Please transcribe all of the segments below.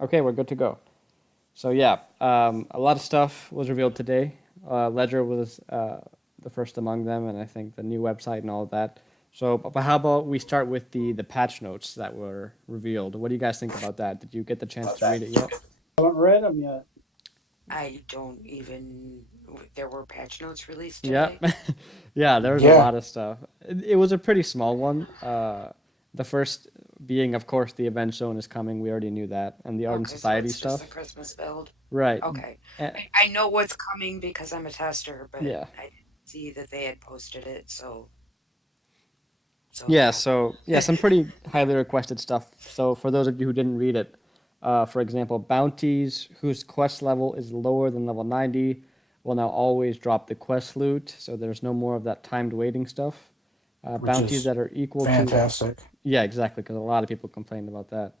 Okay, we're good to go. So yeah, a lot of stuff was revealed today. Ledger was the first among them, and I think the new website and all of that. So, but how about we start with the patch notes that were revealed? What do you guys think about that? Did you get the chance to read it yet? Haven't read them yet. I don't even. There were patch notes released Yeah, today. yeah. There was a Yeah, lot of stuff. It was a pretty small one. The first being, of course, the event zone is coming. We already knew that, and the Ardent Okay, so Society it's just the stuff. Christmas build. Right. Okay. Uh, I know what's coming because I'm a tester, but yeah. I didn't see that they had posted it, so Yeah, yeah. so yeah, some pretty highly requested stuff. So for those of you who didn't read it, for example, bounties whose quest level is lower than level 90 will now always drop the quest loot, so there's no more of that timed waiting stuff. which Bounties is that are equal to, fantastic. yeah, exactly, because a lot of people complained about that.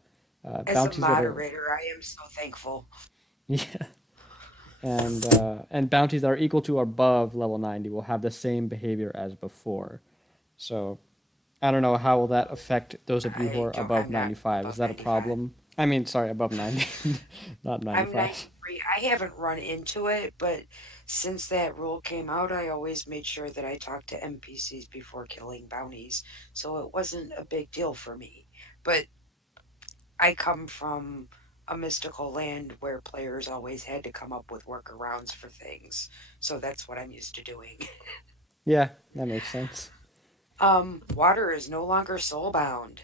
As a Bounties that are, moderator, I am so thankful. yeah, and bounties that are equal to or above level 90 will have the same behavior as before. So I don't know how will that affect those of you who are above I'm not 95. Is above that a 95. problem? I mean, sorry, above 90, not I'm 95. 93. I haven't run into it, but since that rule came out, I always made sure that I talked to NPCs before killing bounties, so it wasn't a big deal for me. But I come from a mystical land where players always had to come up with workarounds for things, so that's what I'm used to doing. Yeah, that makes sense. Water is no longer soulbound.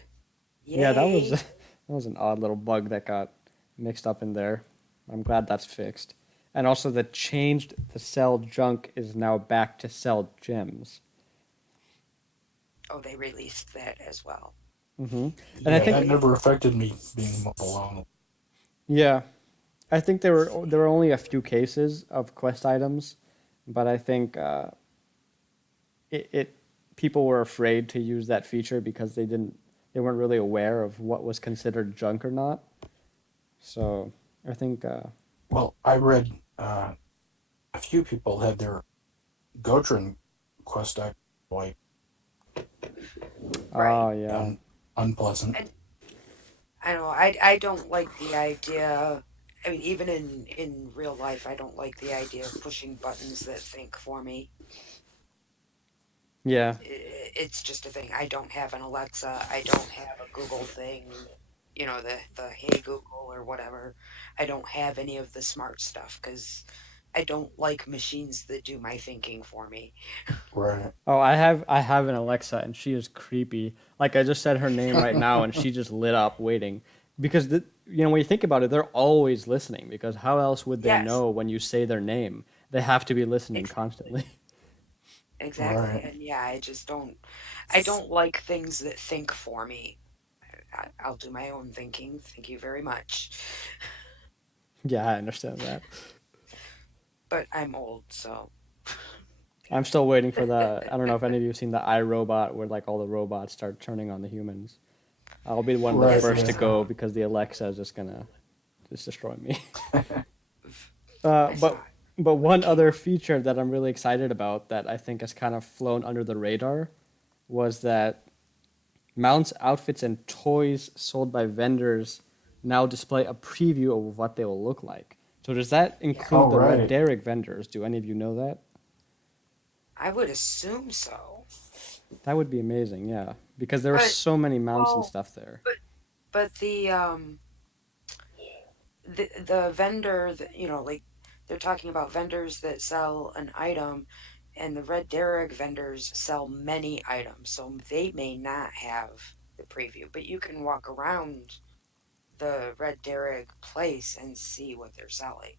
Yeah, that was Yay! that was an odd little bug that got mixed up in there. I'm glad that's fixed. And also the changed the sell junk is now back to sell gems. Oh, they released that as well. hmm And I Yeah, that think Yay! never affected me being mobile only. yeah, I think Let's there see. were only a few cases of quest items, but I think it people were afraid to use that feature because they weren't really aware of what was considered junk or not. So I think Well, I read a few people had their Gotrin quest act like Right. oh yeah, unpleasant. And I don't like the idea. I mean, even in real life, I don't like the idea of pushing buttons that think for me. yeah, It's just a thing. I don't have an Alexa. I don't have a Google thing. The Hey Google or whatever. I don't have any of the smart stuff because I don't like machines that do my thinking for me. Right. oh I have an Alexa and she is creepy. Like I just said her name right now and she just lit up waiting because when you think about it, they're always listening because how else would they Yes, know when you say their name? They have to be listening exactly, constantly. exactly. Right. And yeah, I just don't. I don't like things that think for me. I'll do my own thinking. Thank you very much. Yeah, I understand that. But I'm old, so I'm still waiting for the. I don't know if any of you have seen the iRobot where like all the robots start turning on the humans. I'll be one of the Right. yes, first to I Yeah. saw. go because the Alexa is just gonna just destroy me. I saw But when it one came other out. feature that I'm really excited about that I think has kind of flown under the radar was that mounts, outfits, and toys sold by vendors now display a preview of what they will look like. So does that Yeah, include All the Red right. Derrick vendors? Do any of you know that? I would assume so. That would be amazing, yeah, because there are But so many mounts and well, stuff there. but but the vendor that like they're talking about vendors that sell an item, and the Red Derrick vendors sell many items, so they may not have the preview, but you can walk around the Red Derrick place and see what they're selling.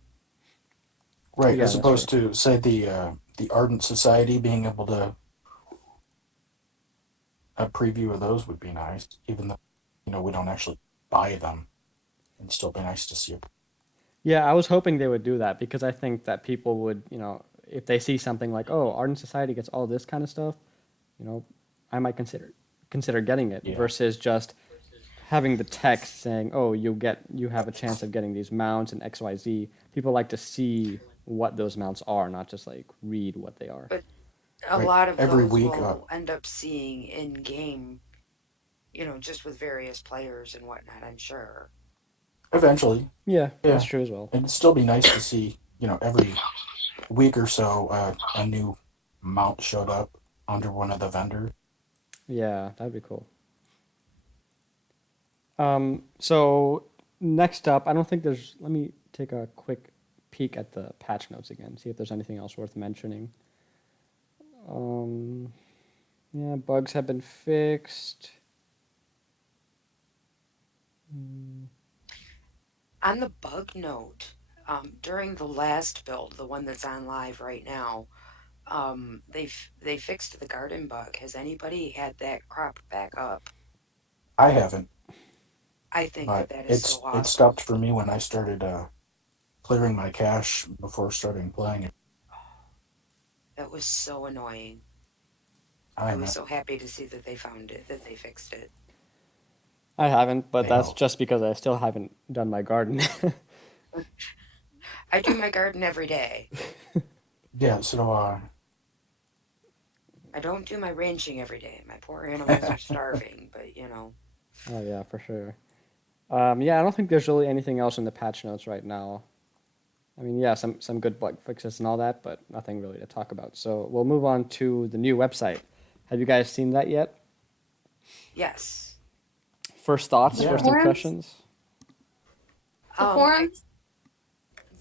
Right. Yeah, As that's true. opposed to say the Ardent Society being able to a preview of those would be nice, even though we don't actually buy them. It'd still be nice to see it. Yeah, I was hoping they would do that because I think that people would, if they see something like, "Oh, Ardent Society gets all this kind of stuff," you know, I might consider getting it Yeah. versus just having the text saying, "Oh, you have a chance of getting these mounts and XYZ." People like to see what those mounts are, not just like read what they are. But a Right. lot of Every those week. will end up seeing in game, just with various players and whatnot, I'm sure. Eventually, Yeah, that's yeah. true as well. It'd still be nice to see, every week or so, a new mount showed up under one of the vendors. Yeah, that'd be cool. So next up, I don't think there's. Let me take a quick peek at the patch notes again, see if there's anything else worth mentioning. Um, yeah, bugs have been fixed. On the bug note, during the last build, the one that's on live right now, they fixed the garden bug. Has anybody had that crop back up? I haven't, I think that but that is so it awesome. stopped for me when I started clearing my cache before starting playing it. That was so annoying. I I was know so happy to see that they found it, that they fixed it. I haven't, but they that's help. just because I still haven't done my garden. I do my garden every day. Yeah, so I don't do my ranching every day. My poor animals are starving, but Oh yeah, for sure. Yeah, I don't think there's really anything else in the patch notes right now. I mean, yeah, some good bug fixes and all that, but nothing really to talk about. So we'll move on to the new website. Have you guys seen that yet? yes. First thoughts, The first yeah. forums? impressions? The I forums?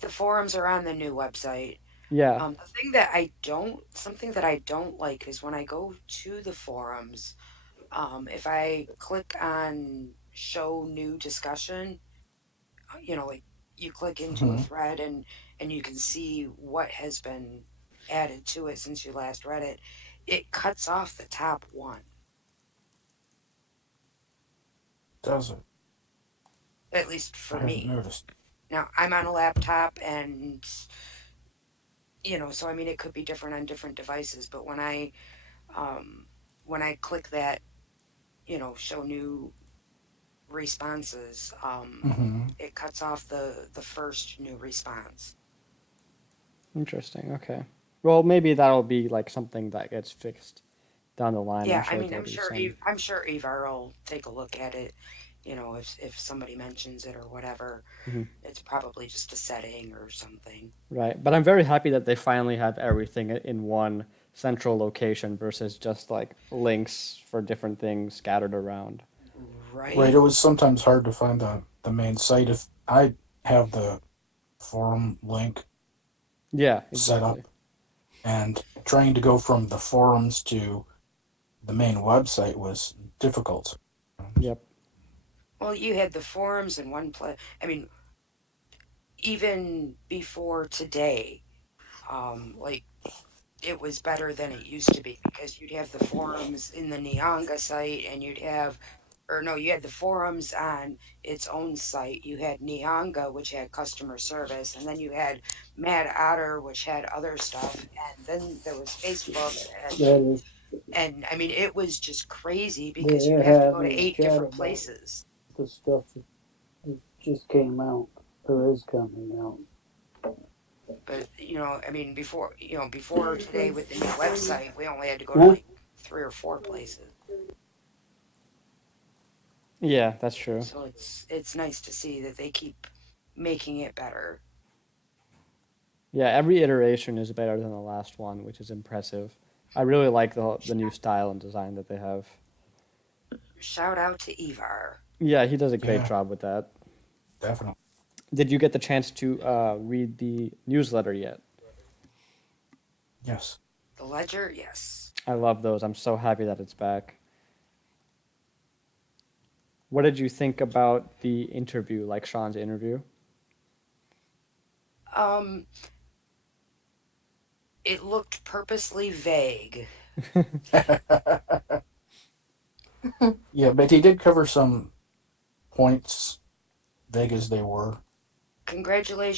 the forums are on the new website. Yeah. Something that I don't like is when I go to the forums, if I click on show new discussion, like you click into a Hmm. thread and you can see what has been added to it since you last read it. It cuts off the top one, Does it? at least I for haven't me. noticed. Now, I'm on a laptop and so I mean it could be different on different devices, but um when I click that, show new responses, Hmm. it cuts off the first new response. Interesting. Okay. Well, maybe that'll be like something that gets fixed down the line. I'm Yeah, I sure mean, there'll be some. I'm sure Evar will take a look at it. If somebody mentions it or whatever, Mhm. it's probably just a setting or something. Right. But I'm very happy that they finally have everything in one central location versus just like links for different things scattered around. Right, Right? it was sometimes hard to find the main site. If I have the forum link Yeah, set exactly. up, and trying to go from the forums to the main website was difficult. Yep. Well, you had the forums in one place. I mean, even before today, like it was better than it used to be because you'd have the forums in the Nyanga site and you had the forums on its own site. You had Nyanga, which had customer service, and then you had Mad Otter, which had other stuff, and then there was Facebook, That is, and I mean, it was just crazy because you'd they're have to go having to a eight chat different about places. the stuff that just came out or is coming out. But I mean, before today with the new website, we only had to go to Huh? like 3 or 4 places. Yeah, that's true. So it's nice to see that they keep making it better. Yeah, every iteration is better than the last one, which is impressive. I really like the new style and design that they have. Shout out to Evar. Yeah, he does a great Yeah, job with that. definitely. Did you get the chance to read the newsletter yet? Yes. The ledger, yes. I love those. I'm so happy that it's back. What did you think about the interview, like Sean's interview? Um, it looked purposely vague. Yeah, but he did cover some points, vague as they were,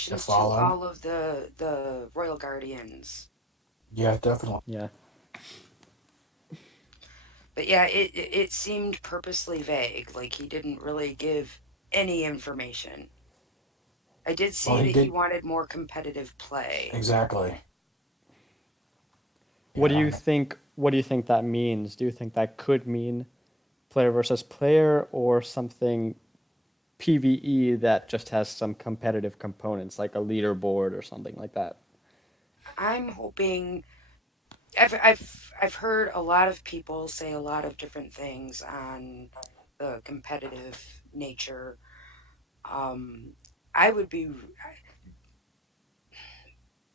to Congratulations to follow. all of the Royal Guardians. Yeah, definitely. Yeah. But yeah, it seemed purposely vague. Like he didn't really give any information. I did Well, see he that he did wanted more competitive play. exactly. What Yeah, do you think? What do you think that means? Do you think that could mean player versus player or something PvE that just has some competitive components, like a leaderboard or something like that. I'm hoping. I've heard a lot of people say a lot of different things on the competitive nature. Um, I would be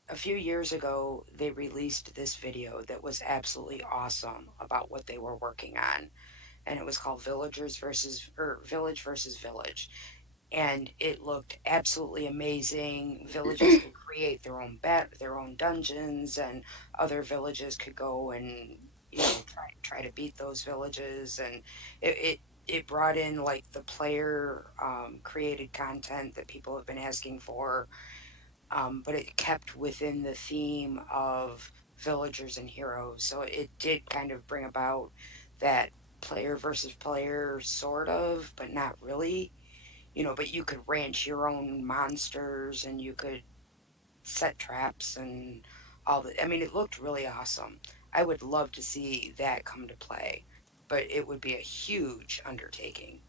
A few years ago, they released this video that was absolutely awesome about what they were working on, and it was called Village versus Village, and it looked absolutely amazing. Villages could create their own dungeons, and other villages could go and try to beat those villages, and it brought in like the player created content that people have been asking for, but it kept within the theme of villagers and heroes. So it did kind of bring about that player versus player, sort of, but not really. But you could ranch your own monsters and you could set traps and all that. I mean, it looked really awesome. I would love to see that come to play, but it would be a huge undertaking.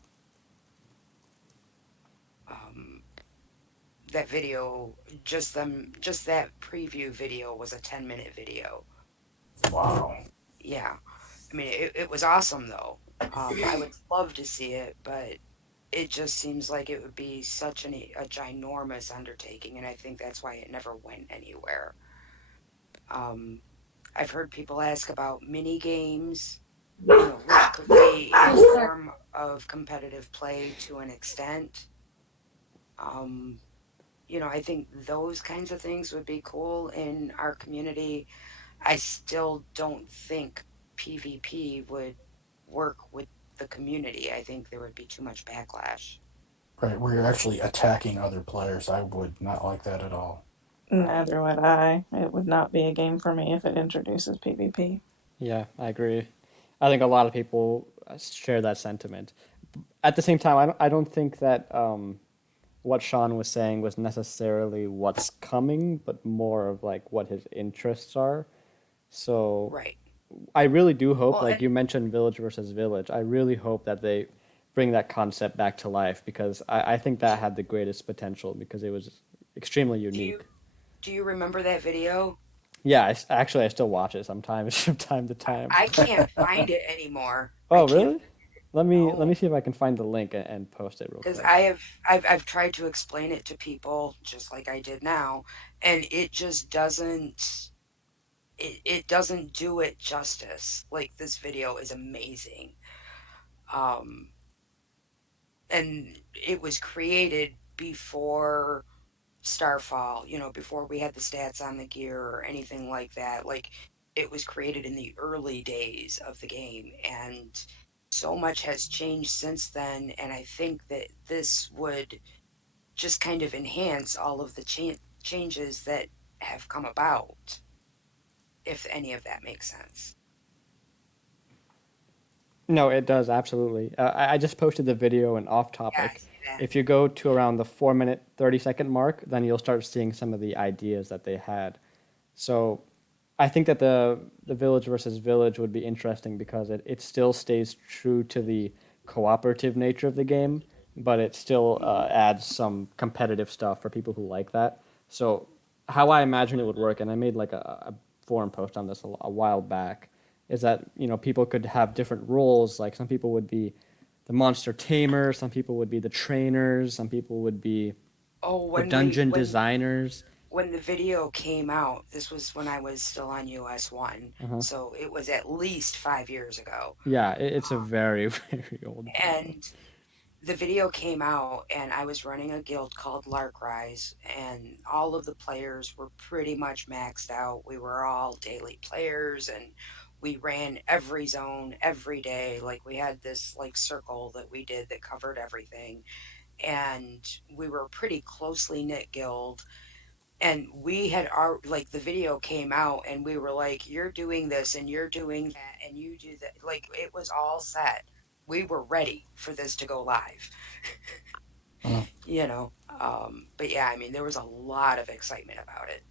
Um, that video, just that preview video was a 10-minute video. Wow. Yeah. I mean, it was awesome though. I would love to see it, but it just seems like it would be such a ginormous undertaking, and I think that's why it never went anywhere. Um, I've heard people ask about mini games, which could be a form of competitive play to an extent. Um, I think those kinds of things would be cool in our community. I still don't think PvP would work with the community. I think there would be too much backlash. Right, where you're actually attacking other players. I would not like that at all. Right. Neither would I. It would not be a game for me if it introduces PvP. Yeah, I agree. I think a lot of people share that sentiment. At the same time, I don't think that what Sean was saying was necessarily what's coming, but more of like what his interests are. So Right. I really do hope, Well, like and you mentioned, village versus village. I really hope that they bring that concept back to life because I think that had the greatest potential because it was extremely do you unique. do you remember that video? Yeah, actually I still watch it sometimes from time to time. I can't find it anymore. I Oh, can't. really? Let me No, see if I can find the link and post it real because quick. I've tried to explain it to people just like I did now, and it just doesn't. It doesn't do it justice. Like, this video is amazing. Um, and it was created before Starfall, before we had the stats on the gear or anything like that. Like, it was created in the early days of the game, and so much has changed since then. And I think that this would just kind of enhance all of the changes that have come about, if any of that makes sense. No, it does absolutely. I just posted the video and off Yeah, I topic. see that. If you go to around the 4 minute 30 second mark, then you'll start seeing some of the ideas that they had. So I think that the village versus village would be interesting because it still stays true to the cooperative nature of the game, but it still adds some competitive stuff for people who like that. So how I imagine it would work, and I made like a forum post on this a while back, is that people could have different roles. Like some people would be the monster tamer, some people would be the trainers, some people would be Oh, the dungeon designers. when the video came out, this was when I was still on US 1, Uh-huh. so it was at least 5 years ago. Yeah, it's a very very old video. And the video came out, and I was running a guild called Lark Rise, and all of the players were pretty much maxed out. We were all daily players, and we ran every zone every day. Like, we had this like circle that we did that covered everything, and we were a pretty closely knit guild. And we had our like the video came out, and we were like, you're doing this and you're doing that and you do that. Like, it was all set. We were ready for this to go live. Uh, But yeah, I mean, there was a lot of excitement about it.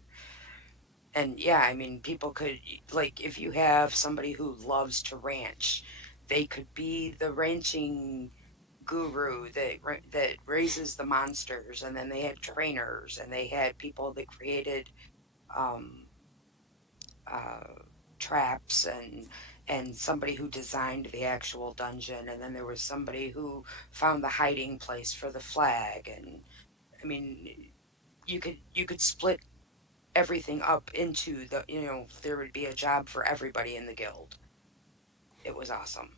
And yeah, I mean, people could, like, if you have somebody who loves to ranch, they could be the ranching guru that raises the monsters, and then they had trainers, and they had people that created um, uh, traps, and somebody who designed the actual dungeon, and then there was somebody who found the hiding place for the flag, and I mean, you could split everything up into there would be a job for everybody in the guild. It was awesome.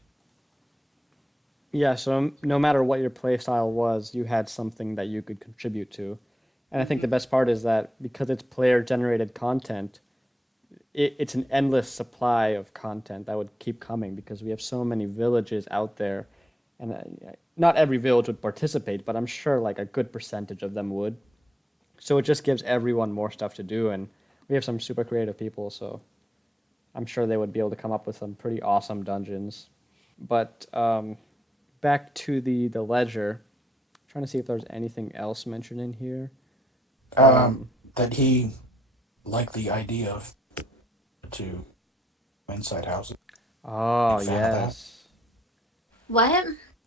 Yeah, so no matter what your play style was, you had something that you could contribute to. And I think the Hmm. best part is that because it's player generated content, it's an endless supply of content that would keep coming because we have so many villages out there. And not every village would participate, but I'm sure like a good percentage of them would. So it just gives everyone more stuff to do. And we have some super creative people, so I'm sure they would be able to come up with some pretty awesome dungeons. But back to the ledger. Trying to see if there's anything else mentioned in here. Um, that he liked the idea of to inside houses. Oh Big fan of that. yes, What?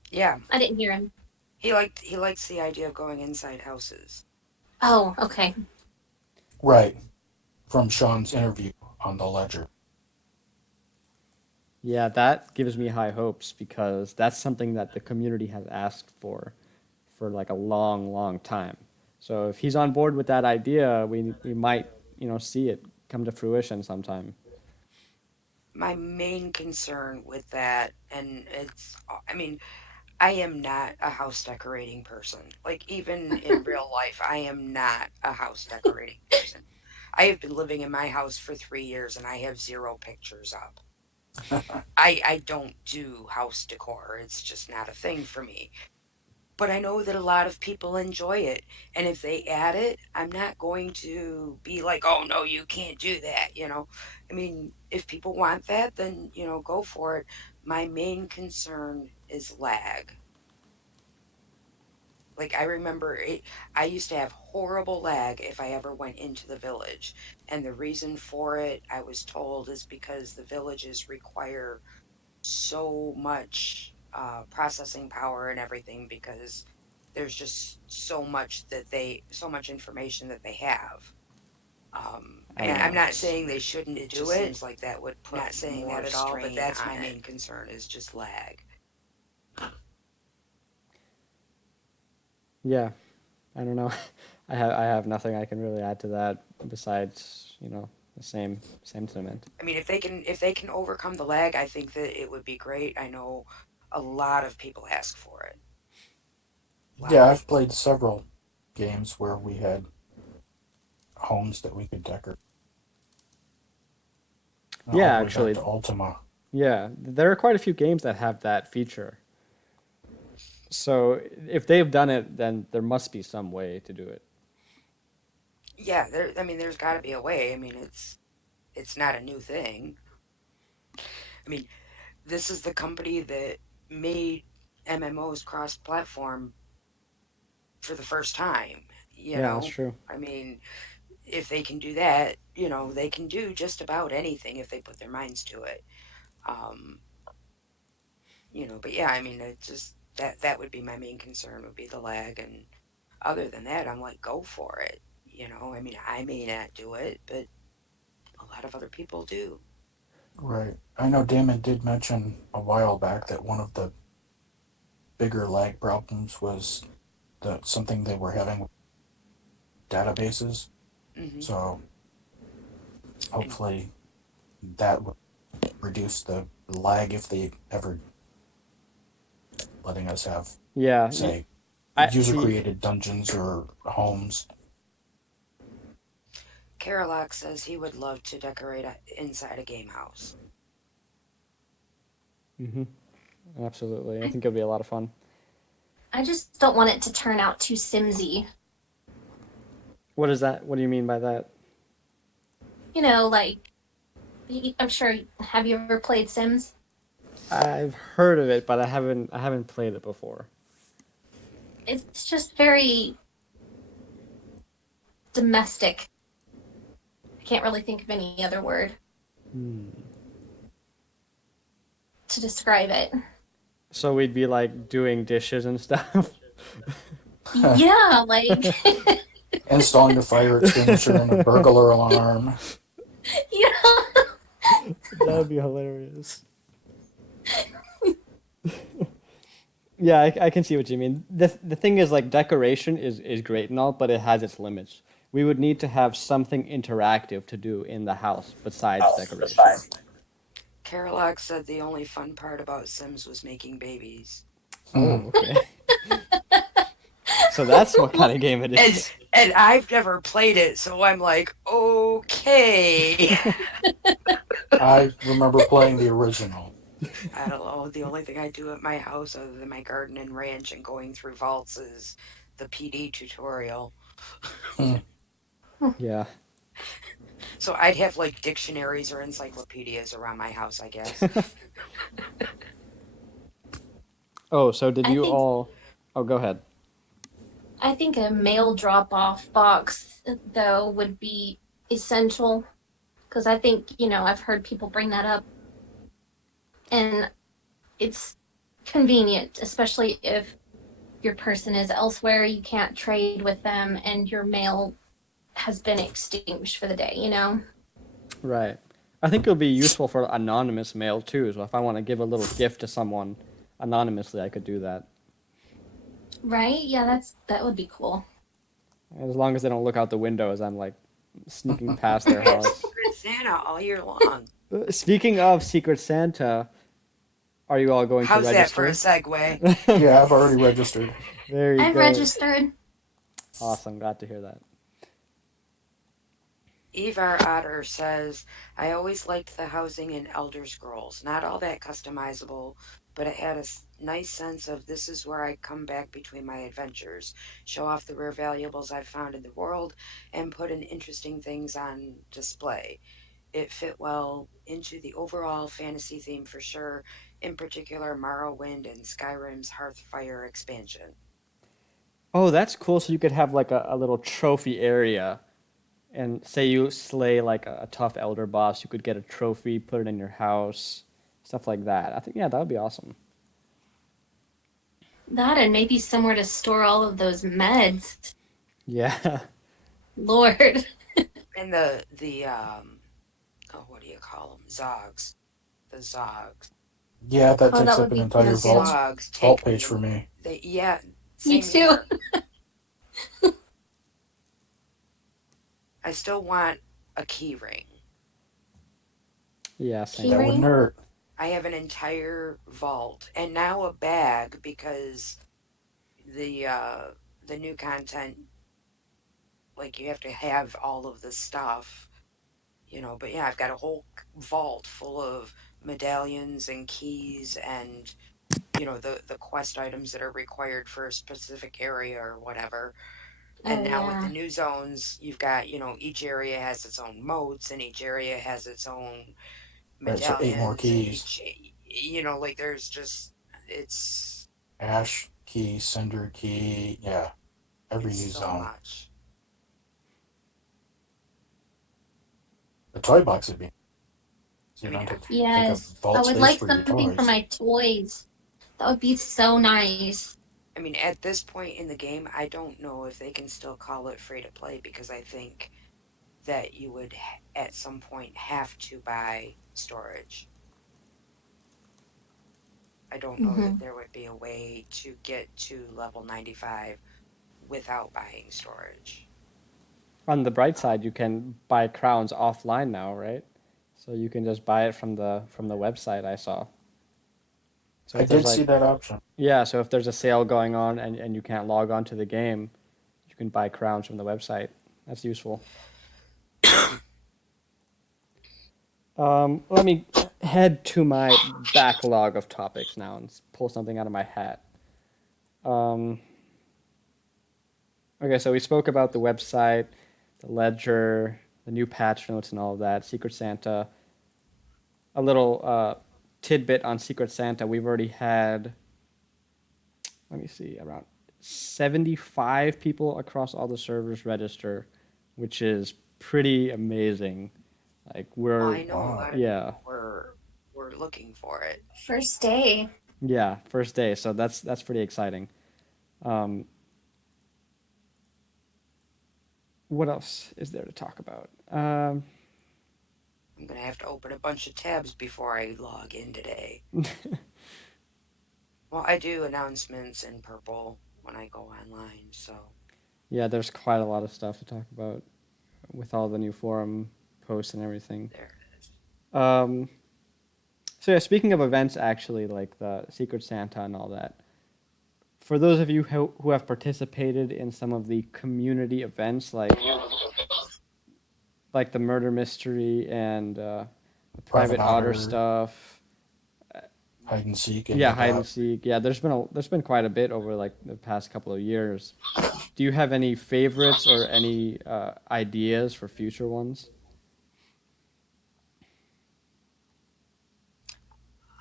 Yeah, I didn't hear him. he likes the idea of going inside houses. Oh, okay. Right. From Sean's interview on the ledger. yeah, that gives me high hopes because that's something that the community has asked for like a long, long time. So if he's on board with that idea, we might see it come to fruition sometime. My main concern with that, and I mean, I am not a house decorating person. Like, even in real life, I am not a house decorating person. I have been living in my house for 3 years and I have zero pictures up. I don't do house decor. It's just not a thing for me. But I know that a lot of people enjoy it. And if they add it, I'm not going to be like, oh, no, you can't do that. I mean, if people want that, then, go for it. My main concern is lag. Like, I remember I used to have horrible lag if I ever went into the village. And the reason for it, I was told, is because the villages require so much processing power and everything, because there's just so much information that they have. I mean, I'm not saying they shouldn't It do just it. seems like that would put Not saying more that at all, but strain that's on my it. main concern, is just lag. Yeah, I don't know. I have nothing I can really add to that besides the same sentiment. I mean, if they can overcome the lag, I think that it would be great. I know a lot of people ask for it. A lot Yeah, of I've people. played several games where we had homes that we could decorate. All Yeah, the way back actually, to Ultima. yeah, there are quite a few games that have that feature. So if they've done it, then there must be some way to do it. Yeah, I mean, there's got to be a way. I mean, it's not a new thing. I mean, this is the company that made MMOs cross-platform for the first time. You Yeah, that's know, true. I mean, if they can do that, they can do just about anything if they put their minds to it. Um, but yeah, I mean, it just that would be my main concern, would be the lag, and other than that, I'm like, go for it. I mean, I may not do it, but a lot of other people do. Right. I know Damon did mention a while back that one of the bigger lag problems was something they were having with databases. Hmm. So And hopefully that would reduce the lag if they ever letting us have, Yeah, say, I user see. created dungeons or homes. Carolock says he would love to decorate inside a game house. Hmm. Absolutely, I I, think it'll be a lot of fun. I just don't want it to turn out too Simsy. What is that? What do you mean by that? Like, I'm sure, have you ever played Sims? I've heard of it, but I haven't played it before. It's just very domestic. I can't really think of any other word Hmm. to describe it. So we'd be like doing dishes and stuff. Yeah, like, Installing a fire extinguisher and a burglar alarm. yeah. That would be hilarious. Yeah, I can see what you mean. The thing is, like, decoration is great and all, but it has its limits. We would need to have something interactive to do in the house besides decoration. Carolock said the only fun part about Sims was making babies. Oh, okay. So that's what kind of game it And is. and I've never played it, so I'm like, okay. I remember playing the original. I don't know. The only thing I do at my house, other than my garden and ranch and going through vaults, is the PD tutorial. Hmm. Yeah. So I'd have like dictionaries or encyclopedias around my house, I guess. Oh, so did I you think all? Oh, go ahead. I think a mail drop-off box though would be essential because I think, I've heard people bring that up and it's convenient, especially if your person is elsewhere, you can't trade with them and your mail has been extinguished for the day. Right. I think it'll be useful for anonymous mail too. So if I want to give a little gift to someone anonymously, I could do that. Right? Yeah, that would be cool. As long as they don't look out the window as I'm like sneaking past their It's house. Secret Santa all year long. Speaking of Secret Santa, are you all going to How's that for a register? segue? Yeah, I've already registered. Very I've good. registered. Awesome. Glad to hear that. Ivar Otter says, I always liked the housing in Elder Scrolls. Not all that customizable, but it had a nice sense of this is where I come back between my adventures, show off the rare valuables I've found in the world, and put in interesting things on display. It fit well into the overall fantasy theme for sure, in particular Morrowind and Skyrim's Hearthfire expansion. Oh, that's cool. So you could have like a little trophy area. And say you slay like a tough elder boss, you could get a trophy, put it in your house, stuff like that. I think, yeah, that would be awesome. That and maybe somewhere to store all of those meds. Yeah. Lord. And the oh, what do you call them? Zogs. The Zogs. Yeah, that Oh, takes that up would an be cool The entire too. Zogs vault take page me. for me. They yeah, Me same too. here. I still want a key ring. Yeah, Key same. That wouldn't ring? hurt. I have an entire vault and now a bag because the uh the new content, like, you have to have all of the stuff, but yeah, I've got a whole vault full of medallions and keys and the quest items that are required for a specific area or whatever. And Oh now with the yeah. new zones, you've got, each area has its own moats and each area has its own Right, so 8 more medallions and keys. each, like, there's just, it's Ash key, Cinder key, yeah, every it's new so zone. much. The toy box would be, so I you mean, don't have to take up Yes. I vault would space like for your something for toys. my toys. That would be so nice. at this point in the game, I don't know if they can still call it free to play because I think that you would at some point have to buy storage. I don't know that Hmm. there would be a way to get to level 95 without buying storage. On the bright Um, side, you can buy crowns offline now, right? So you can just buy it from the website I saw. So I if there's did see like, that option. yeah, so if there's a sale going on and you can't log on to the game, you can buy crowns from the website. That's useful. Let me head to my backlog of topics now and pull something out of my hat. Um, okay, so we spoke about the website, the ledger, the new patch notes, and all of that. Secret Santa. A little tidbit on Secret Santa. We've already had, let me see, around 75 people across all the servers register, which is pretty amazing. Like well, we're, I know a Wow. lot of yeah, people were looking for it. First day. Yeah, first day. So that's pretty exciting. Um, what else is there to talk about? I'm gonna have to open a bunch of tabs before I log in today. Well, I do announcements in purple when I go online, so Yeah, there's quite a lot of stuff to talk about with all the new forum posts and everything. there it is. Um, so yeah, speaking of events, actually, like the Secret Santa and all that. For those of you who have participated in some of the community events, like the murder mystery and the private Private otter Otter, stuff, hide and seek, any yeah, of hide and that. seek. Yeah, there's been quite a bit over like the past couple of years. Do you have any favorites or any ideas for future ones?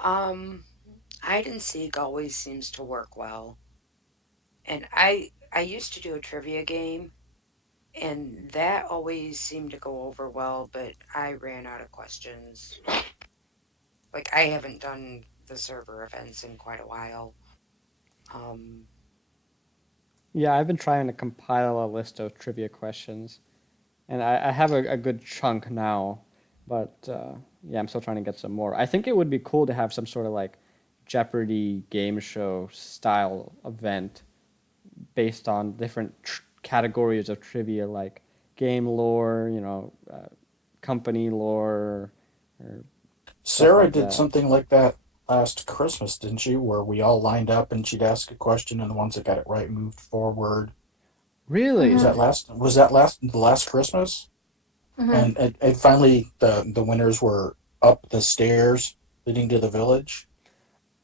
Um, hide and seek always seems to work well, and I used to do a trivia game, and that always seemed to go over well, but I ran out of questions. Like I haven't done the server events in quite a while. Um, Yeah, I've been trying to compile a list of trivia questions, and I have a good chunk now, but yeah, I'm still trying to get some more. I think it would be cool to have some sort of like Jeopardy game show style event based on different categories of trivia, like game lore, company lore, or stuff Sarah like did that. something like that last Christmas, didn't she? Where we all lined up and she'd ask a question, and the ones that got it right moved forward. Was Really? Mm-hmm. that last? Was that last Christmas? Mm-hmm. And finally, the winners were up the stairs leading to the village.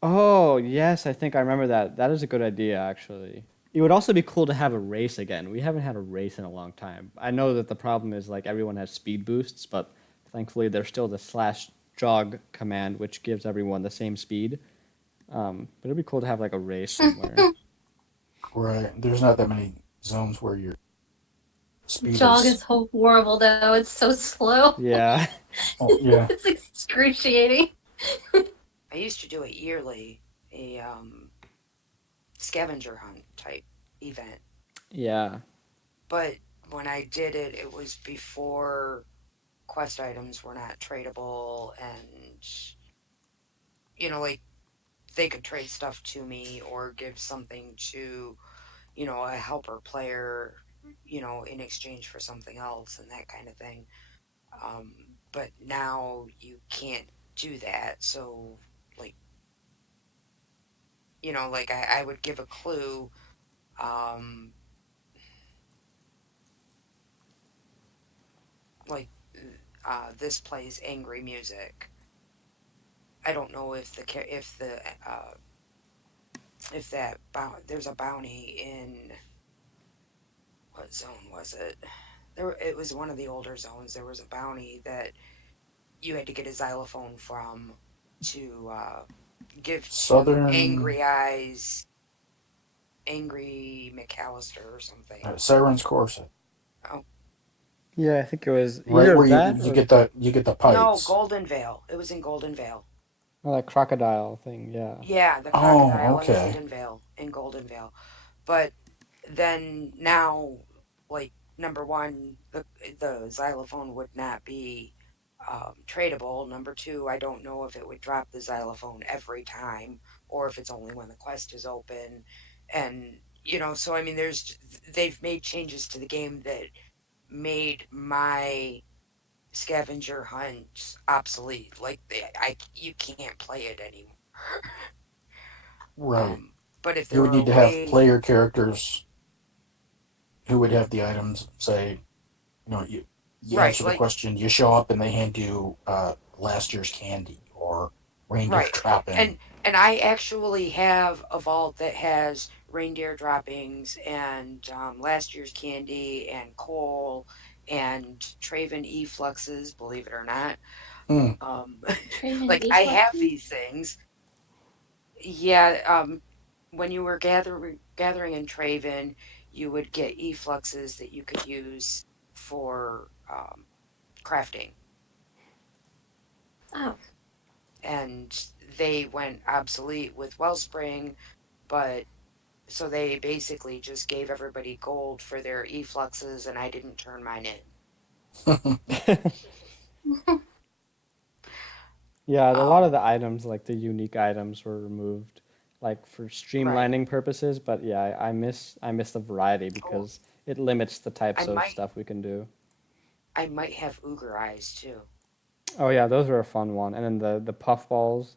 Oh, yes, I think I remember that. That is a good idea, actually. It would also be cool to have a race again. We haven't had a race in a long time. I know that the problem is like everyone has speed boosts, but thankfully there's still the slash jog command, which gives everyone the same speed. But it'd be cool to have like a race somewhere. Right. There's not that many zones where your speed Jog is. is horrible though. It's so slow. Yeah. Oh yeah. It's excruciating. I used to do it yearly, a scavenger hunt type event, Yeah. but when I did it, it was before quest items were not tradable, and like they could trade stuff to me or give something to a helper player, in exchange for something else and that kind of thing. Um, but now you can't do that. So, like, like I would give a clue, um, like, this plays angry music. I don't know if uh, if there's a bounty in what zone was it? It was one of the older zones. There was a bounty that you had to get a xylophone from to give to Southern Angry McAllister or something. Siren's Corset. Oh Yeah, I think it was Right either where that you or get the no, pipes. Golden Vale. It was in Golden Vale. that crocodile thing. Yeah. Yeah, the Oh, crocodile and the okay. hidden veil in Golden Vale. But then now, like number one, the xylophone would not be tradable. Number two, I don't know if it would drop the xylophone every time or if it's only when the quest is open. And so I mean, they've made changes to the game that made my scavenger hunt obsolete. Like you can't play it anymore. Right. Um, but if there You would were a need to have way, player characters who would have the items. Say, you right, answer the like question, you show up, and they hand you last year's candy or reindeer right, trapping. and and I actually have a vault that has reindeer droppings and last year's candy and coal and Traven effluxes. Believe it or not, Hmm. um, Traven like I have effluxes. these things. Yeah, when you were gathering in Traven, you would get effluxes that you could use for crafting. Oh, and they went obsolete with Wellspring, but so they basically just gave everybody gold for their effluxes, and I didn't turn mine in. Yeah, a lot of Um, the items, like the unique items, were removed, like for right. streamlining purposes. But yeah, I miss the variety Oh, because it limits the I types of might stuff we can do. I might have Ogre eyes too. Oh yeah, those were a fun one. And then the puff balls,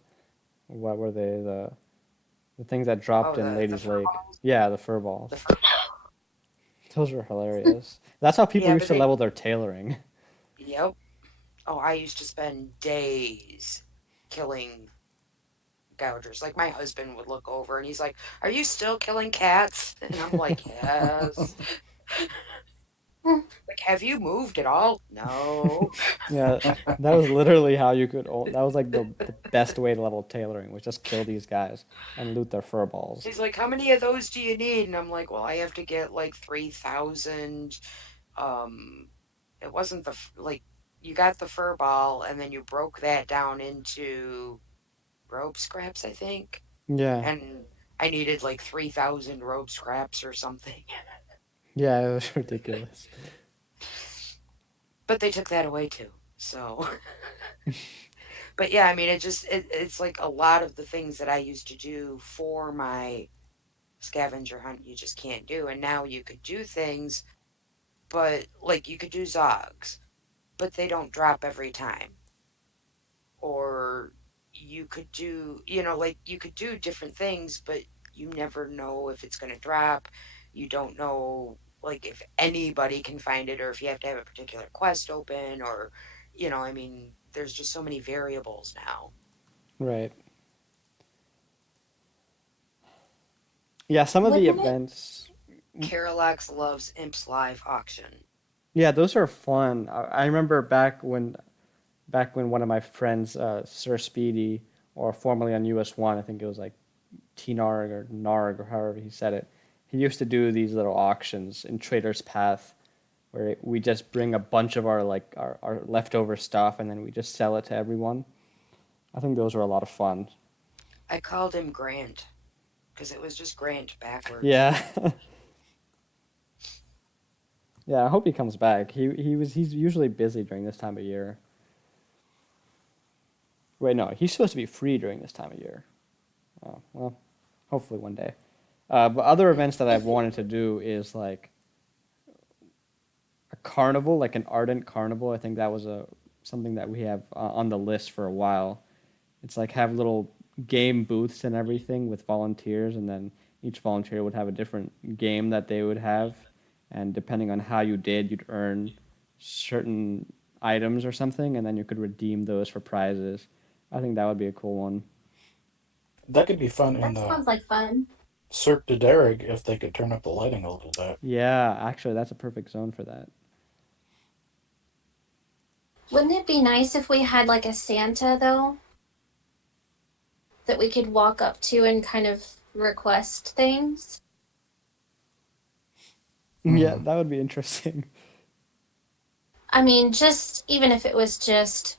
what were they? The things that dropped Oh, in the Lady's fur Lake. balls. Yeah, the fur The balls. fur. Those were hilarious. That's how people Yeah, used but to they. level their tailoring. Yep. Oh, I used to spend days killing gougers. Like my husband would look over and he's like, "Are you still killing cats?" And I'm like, "Yes." Like, have you moved at all? No. Yeah, that was literally how you could. That was like the best way to level tailoring was just kill these guys and loot their fur balls. He's like, "How many of those do you need?" And I'm like, "Well, I have to get like 3,000. Um, it wasn't like you got the fur ball and then you broke that down into rope scraps, I think, Yeah, and I needed like 3,000 rope scraps or something. yeah, it was ridiculous. But they took that away too. So, but yeah, I mean, it's like a lot of the things that I used to do for my scavenger hunt you just can't do, and now you could do things, but like you could do zogs, but they don't drop every time. Or you could do, like you could do different things, but you never know if it's going to drop. You don't know like if anybody can find it or if you have to have a particular quest open or I mean, there's just so many variables now. Right. Yeah, some of the Wouldn't it? events. Carolax loves Imps Live auction. Yeah, those are fun. I remember back when one of my friends, Sir Speedy, or formerly on US 1, I think it was like T-Narg or Narg or however he said it. He used to do these little auctions in Trader's Path where we just bring a bunch of our leftover stuff and then we just sell it to everyone. I think those were a lot of fun. I called him Grant because it was just Grant backwards. Yeah. Yeah, I hope he comes back. He's usually busy during this time of year. Wait, no, he's supposed to be free during this time of year. Oh, well, hopefully one day. But other events that I've wanted to do is like a carnival, like an ardent carnival. I think that was a something that we have on the list for a while. It's like have little game booths and everything with volunteers, and then each volunteer would have a different game that they would have, and depending on how you did, you'd earn certain items or something, and then you could redeem those for prizes. I think that would be a cool one. That could be fun in That the sounds like fun. Cirque de Derrick if they could turn up the lighting a little bit. Yeah, actually, that's a perfect zone for that. Wouldn't it be nice if we had like a Santa though that we could walk up to and kind of request things? Yeah, Hmm. that would be interesting. I mean, just even if it was just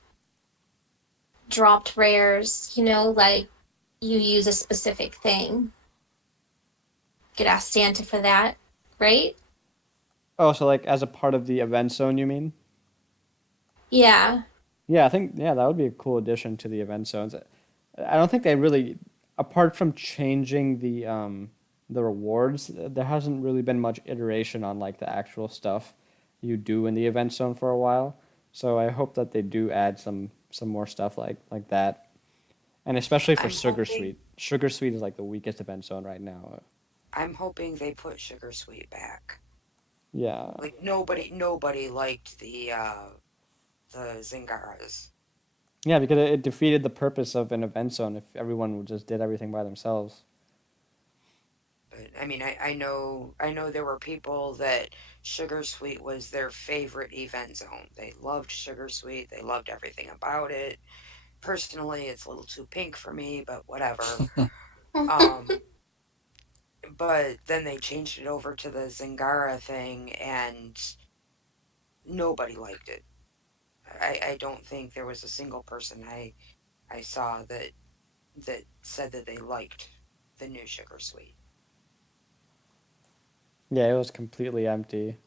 dropped rares, like you use a specific thing. Could ask Santa for that, right? Oh, so like as a part of the event zone, you mean? Yeah. Yeah, I think that would be a cool addition to the event zones. I don't think they really, apart from changing the rewards, there hasn't really been much iteration on like the actual stuff you do in the event zone for a while. So I hope that they do add some more stuff like that, and especially for I'm Sugar hoping Sweet. Sugar Sweet is like the weakest event zone right now. I'm hoping they put Sugar Sweet back. Yeah, Like nobody liked the Zingaras. yeah, because it defeated the purpose of an event zone if everyone just did everything by themselves. But I mean, I know there were people that Sugar Sweet was their favorite event zone. They loved Sugar Sweet. They loved everything about it. Personally, it's a little too pink for me, but whatever. Um, but then they changed it over to the Zingara thing, and nobody liked it. I don't think there was a single person I I saw that said that they liked the new Sugar Sweet. Yeah, it was completely empty.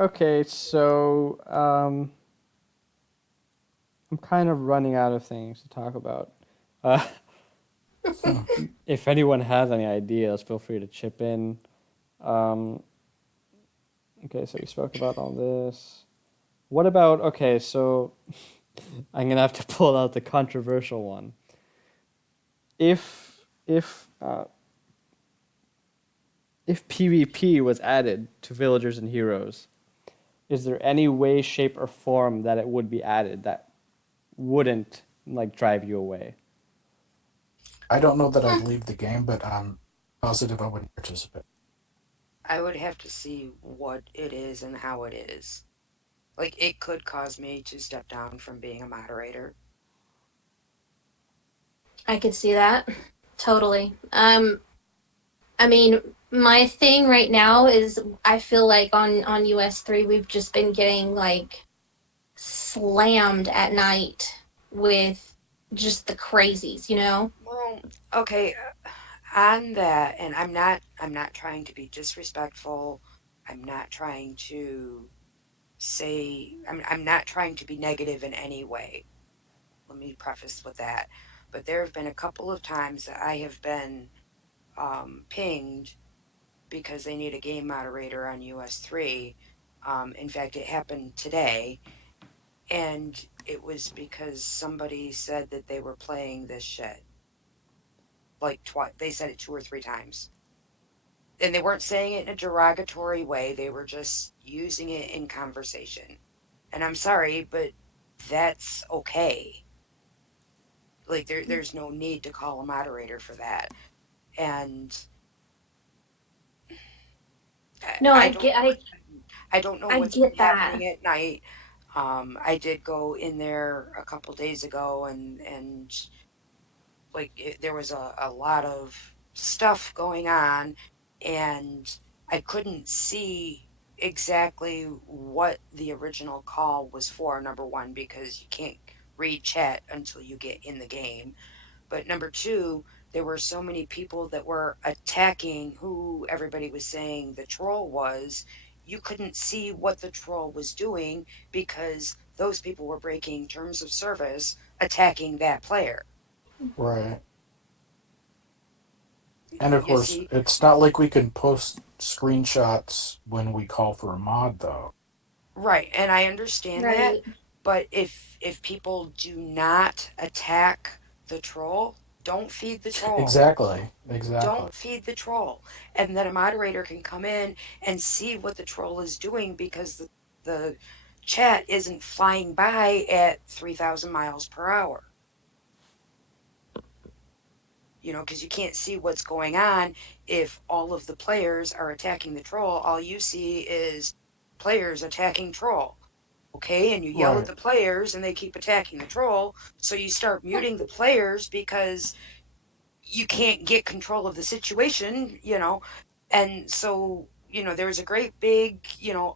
Okay, so I'm kind of running out of things to talk about. Uh, Hmm. if anyone has any ideas, feel free to chip in. Um, okay, so we spoke about all this. What about, okay, so I'm gonna have to pull out the controversial one. If if PvP was added to villagers and heroes, is there any way, shape, or form that it would be added that wouldn't like drive you away? I don't know that I'd leave the game, but I'm positive I wouldn't participate. I would have to see what it is and how it is. Like, it could cause me to step down from being a moderator. I could see that. Totally. I mean, my thing right now is I feel like on US3 we've just been getting like slammed at night with just the crazies, you know? Well, okay, on that, and I'm not trying to be disrespectful. I'm not trying to I'm not trying to be negative in any way. Let me preface with that. But there have been a couple of times that I have been pinged because they need a game moderator on US3. In fact, it happened today, and it was because somebody said that they were playing this shit. Like twice, they said it 2 or 3 times, and they weren't saying it in a derogatory way. They were just using it in conversation. And I'm sorry, but that's okay. Like there's no need to call a moderator for that. And No, I don't I don't know I what's been get that. happening at night. I did go in there a couple days ago, and there was a lot of stuff going on, and I couldn't see exactly what the original call was for. Number one, because you can't read chat until you get in the game. But number two, there were so many people that were attacking who everybody was saying the troll was. You couldn't see what the troll was doing because those people were breaking terms of service, attacking that player. Right. And of You course, see, it's not like we can post screenshots when we call for a mod, though. right, and I understand that, Right. but if people do not attack the troll, don't feed the troll. Exactly. Exactly. Don't feed the troll. And then a moderator can come in and see what the troll is doing because the chat isn't flying by at 3,000 miles per hour. Because you can't see what's going on if all of the players are attacking the troll. All you see is players attacking troll. Okay, and you yell at Right. the players and they keep attacking the troll. So you start muting the players because you can't get control of the situation. And so, there was a great big,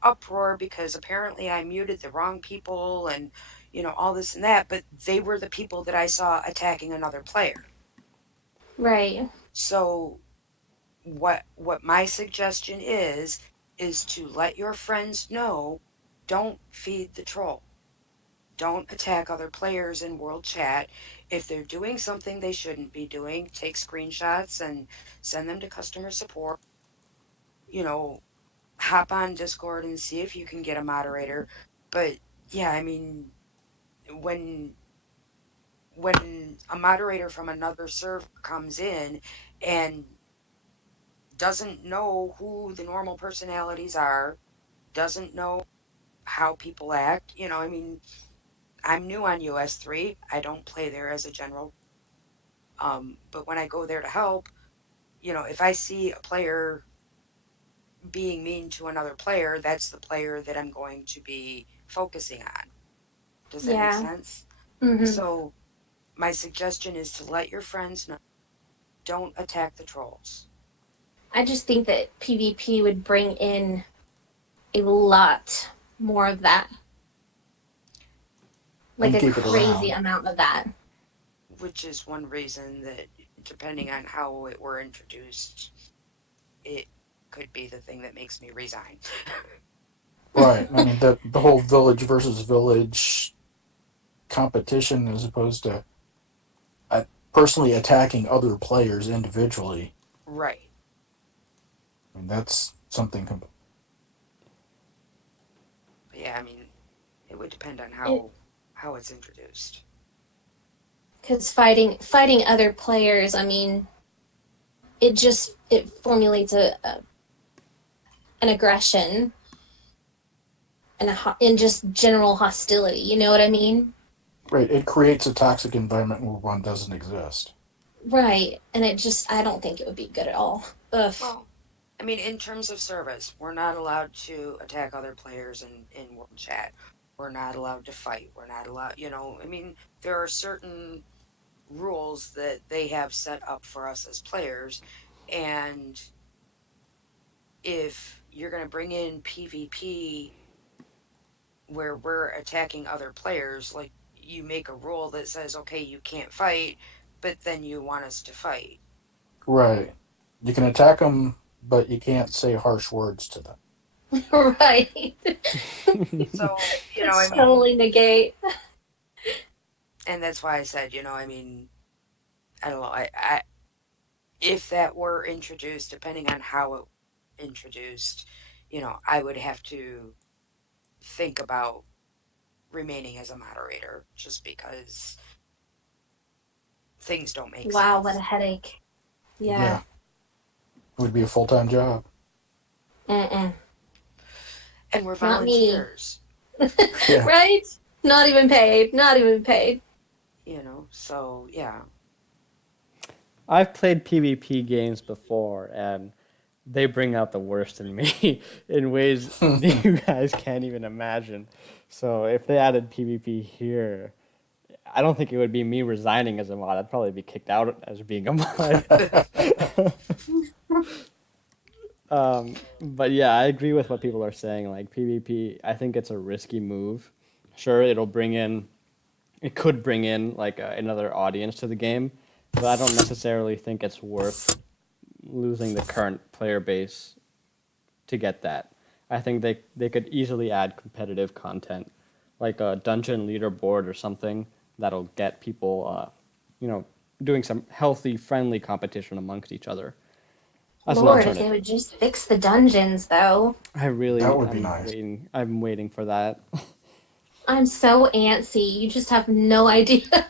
uproar because apparently I muted the wrong people and, all this and that, but they were the people that I saw attacking another player. Right. So what my suggestion is to let your friends know, don't feed the troll. Don't attack other players in world chat. If they're doing something they shouldn't be doing, take screenshots and send them to customer support. You know, hop on Discord and see if you can get a moderator. But yeah, I mean, when when a moderator from another server comes in and doesn't know who the normal personalities are, doesn't know how people act, I mean, I'm new on US3. I don't play there as a general. But when I go there to help, if I see a player being mean to another player, that's the player that I'm going to be focusing on. Does that make Yeah. sense? Mhm. So, my suggestion is to let your friends know, don't attack the trolls. I just think that PvP would bring in a lot. more of that, like and a keep it crazy around. amount of that. which is one reason that, depending on how it were introduced, it could be the thing that makes me resign. Right. I mean, the whole village versus village competition, as opposed to personally attacking other players individually. Right. I mean, that's something. But yeah, I mean, it would depend on It how it's introduced. because fighting other players, I mean, it formulates a an aggression and and just general hostility. You know what I mean? Right. It creates a toxic environment where one doesn't exist. Right. And I don't think it would be good at all. Ugh. Well, I mean, in terms of service, we're not allowed to attack other players in world chat. We're not allowed to fight. We're not allowed, I mean, there are certain rules that they have set up for us as players. And if you're going to bring in PvP where we're attacking other players, like, you make a rule that says, okay, you can't fight, but then you want us to fight. Right. You can attack them, but you can't say harsh words to them. Right. So, I It's mean, totally negate. and that's why I said, I mean, I don't know. If that were introduced, depending on how it introduced, I would have to think about remaining as a moderator just because things don't make Wow, what a sense. headache. Yeah. Yeah. It would be a full time job. Mm-mm. And we're Not me. volunteers, Yeah. Right? Not even paid. Not even paid. so yeah. I've played PvP games before, and they bring out the worst in me in ways you guys can't even imagine. So if they added PvP here, I don't think it would be me resigning as a mod. I'd probably be kicked out as being a mod. But yeah, I agree with what people are saying. Like PvP, I think it's a risky move. Sure, it could bring in like another audience to the game, but I don't necessarily think it's worth losing the current player base to get that. I think they could easily add competitive content, like a dungeon leaderboard or something that'll get people, you know, doing some healthy, friendly competition amongst each other. That's an Lord, if they alternative. would just fix the dungeons, though. That would be nice. I'm waiting for that. I'm so antsy. You just have no idea.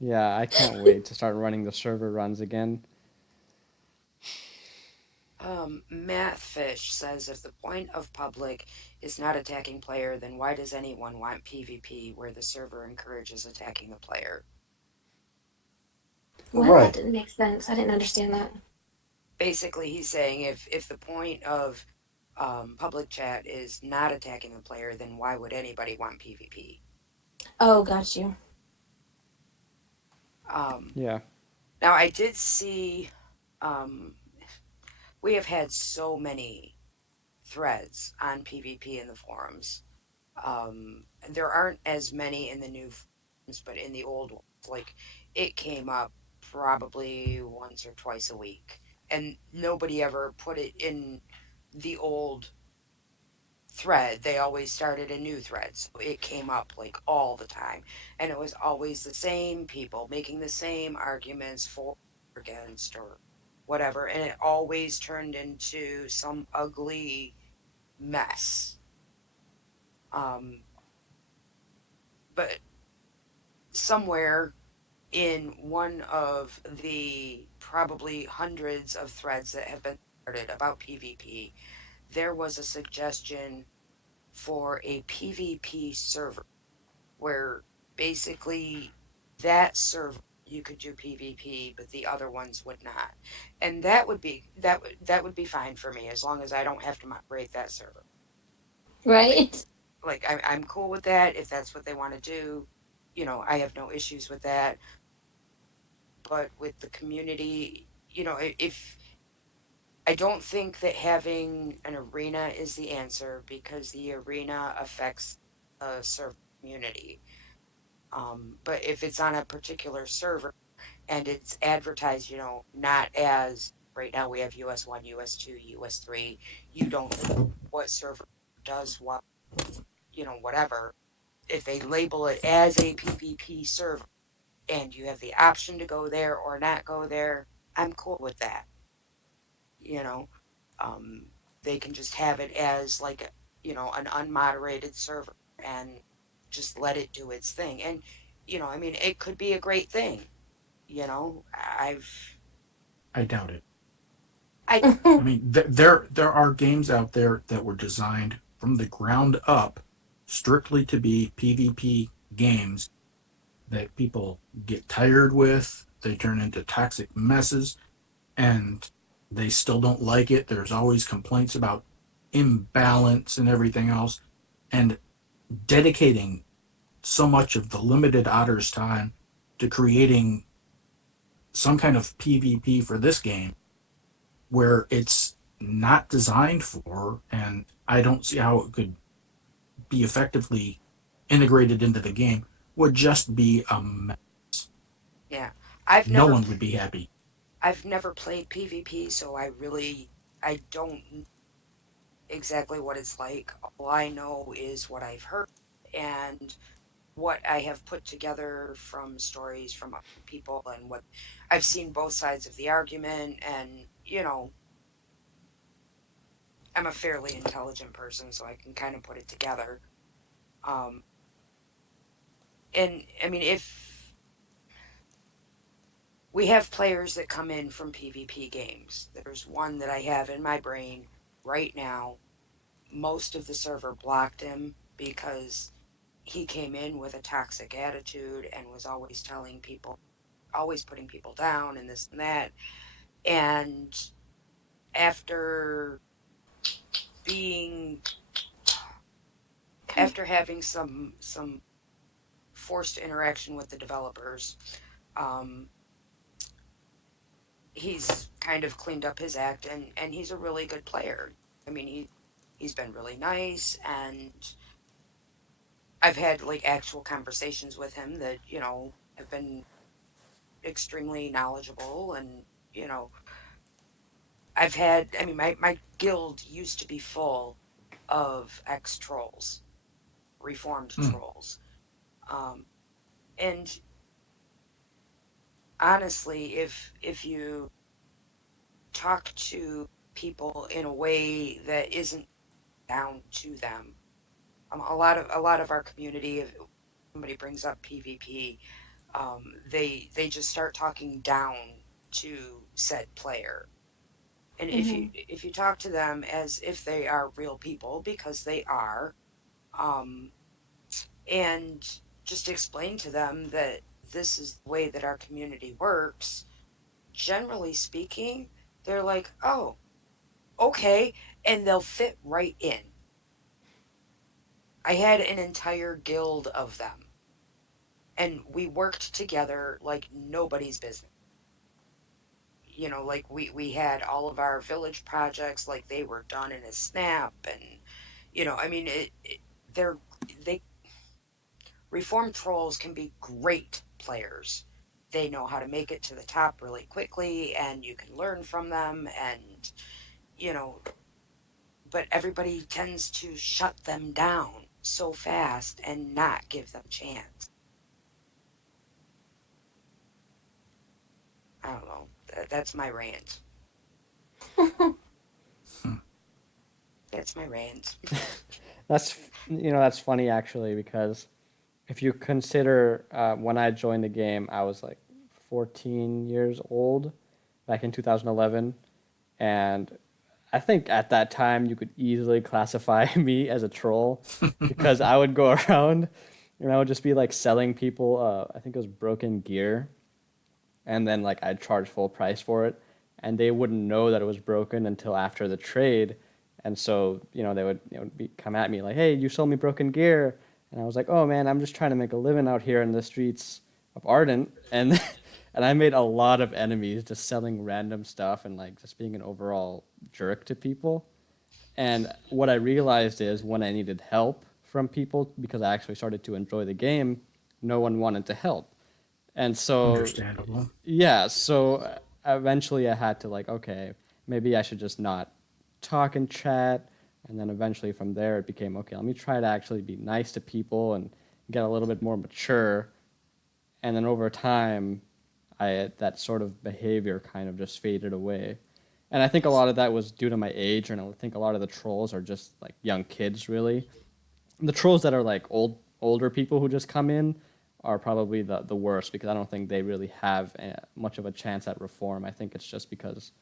Yeah, I can't wait to start running the server runs again. Matt Fish says, if the point of public is not attacking player, then why does anyone want PvP where the server encourages attacking the player? What? That Right. didn't make sense. I didn't understand that. Basically, he's saying, if the point of public chat is not attacking the player, then why would anybody want PvP? Oh, got you. Um, Yeah. Now, I did see, um, we have had so many threads on PvP in the forums. There aren't as many in the new forums, but in the old ones, like, it came up probably once or twice a week, and nobody ever put it in the old thread. They always started a new thread, so it came up like all the time, and it was always the same people making the same arguments for or against or whatever, and it always turned into some ugly mess. um but somewhere in one of the probably hundreds of threads that have been started about PvP, there was a suggestion for a PvP server where basically that server you could do PvP, but the other ones would not. And that would be fine for me as long as I don't have to moderate that server. Like Right? I'm cool with that if that's what they want to do. I have no issues with that. But with the community, if I don't think that having an arena is the answer because the arena affects a server community. But if it's on a particular server and it's advertised, not as right now we have US 1, US 2, US 3, you don't know what server does what, whatever. If they label it as a PvP server and you have the option to go there or not go there, I'm cool with that. You know, um, they can just have it as like, an unmoderated server and just let it do its thing. And, I mean, it could be a great thing. I've, I doubt it. I, I mean, there are games out there that were designed from the ground up strictly to be PvP games that people get tired with. They turn into toxic messes, and they still don't like it. There's always complaints about imbalance and everything else. And dedicating so much of the limited Otter's time to creating some kind of PvP for this game where it's not designed for, and I don't see how it could be effectively integrated into the game, would just be a mess. yeah, I've No never, one would be happy. I've never played PvP, so I don't know exactly what it's like. All I know is what I've heard and what I have put together from stories from other people and what I've seen both sides of the argument. And, I'm a fairly intelligent person, so I can kind of put it together. Um, and I mean, if we have players that come in from PvP games, there's one that I have in my brain right now. Most of the server blocked him because he came in with a toxic attitude and was always telling people, always putting people down and this and that. And after being, after having some forced interaction with the developers, um, he's kind of cleaned up his act and he's a really good player. I mean, he's been really nice and I've had like actual conversations with him that, have been extremely knowledgeable and, you know, I mean, my guild used to be full of ex trolls, reformed Hmm. trolls. Um, and honestly, if you talk to people in a way that isn't down to them, a lot of our community, if somebody brings up PvP, they just start talking down to said player. And Hmm. if you talk to them as if they are real people, because they are, um, and just explain to them that this is the way that our community works, generally speaking, they're like, oh, okay, and they'll fit right in. I had an entire guild of them, and we worked together like nobody's business. Like we had all of our village projects like they were done in a snap, and I mean, they're they reform trolls can be great players. They know how to make it to the top really quickly, and you can learn from them, and you know, but everybody tends to shut them down so fast and not give them a chance. I don't know. That's my rant. Hmm. That's my rant. That's funny actually because if you consider when I joined the game, I was like 14 years old back in 2011, and I think at that time you could easily classify me as a troll because I would go around and I would just be like selling people. I think it was broken gear, and then like I'd charge full price for it, and they wouldn't know that it was broken until after the trade, and so they would come at me like, "Hey, you sold me broken gear," and I was like, "Oh man, I'm just trying to make a living out here in the streets of Ardent," and and I made a lot of enemies just selling random stuff and like just being an overall jerk to people. And what I realized is when I needed help from people because I actually started to enjoy the game, no one wanted to help. And so, Understandable. yeah, so eventually I had to like, okay, maybe I should just not talk and chat. And then eventually from there it became, okay, let me try to actually be nice to people and get a little bit more mature. And then over time, that sort of behavior kind of just faded away. And I think a lot of that was due to my age, and I think a lot of the trolls are just like young kids, really. The trolls that are like older people who just come in are probably the worst because I don't think they really have much of a chance at reform. I think it's just because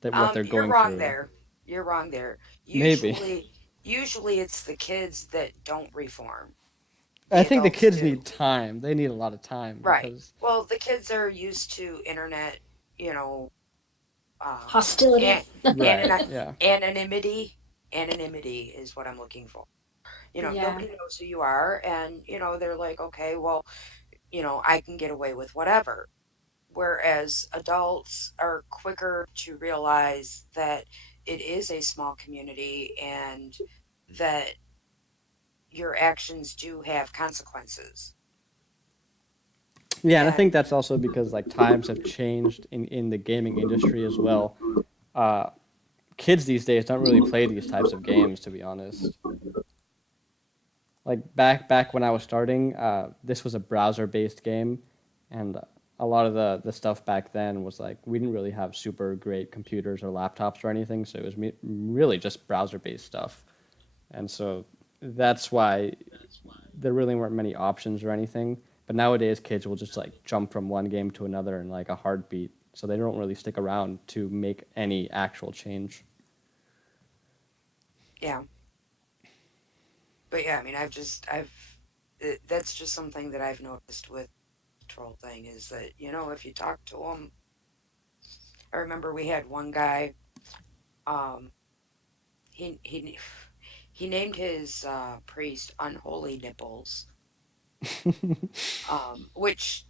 that what they're You're going wrong through. there. You're wrong there. Maybe. Usually it's the kids that don't reform. I The think the adults kids need do. time. They need a lot of time Right. because Well, the kids are used to internet, you know, Hostility. and, right, yeah. anonymity. Anonymity is what I'm looking for. Yeah. Nobody knows who you are, and they're like, okay, well, I can get away with whatever. Whereas adults are quicker to realize that it is a small community and that your actions do have consequences. Yeah, and I think And that's also because like times have changed in the gaming industry as well. Uh, Kids these days don't really play these types of games, to be honest. Like back when I was starting, this was a browser based game, and a lot of the stuff back then was like we didn't really have super great computers or laptops or anything, so it was really just browser based stuff, and so that's why there really weren't many options or anything. But nowadays, kids will just like jump from one game to another in like a heartbeat, so they don't really stick around to make any actual change. yeah, but yeah, I mean, that's just something that I've noticed with the troll thing is that, if you talk to them, I remember we had one guy, um, he, he named his priest Unholy Nipples, which,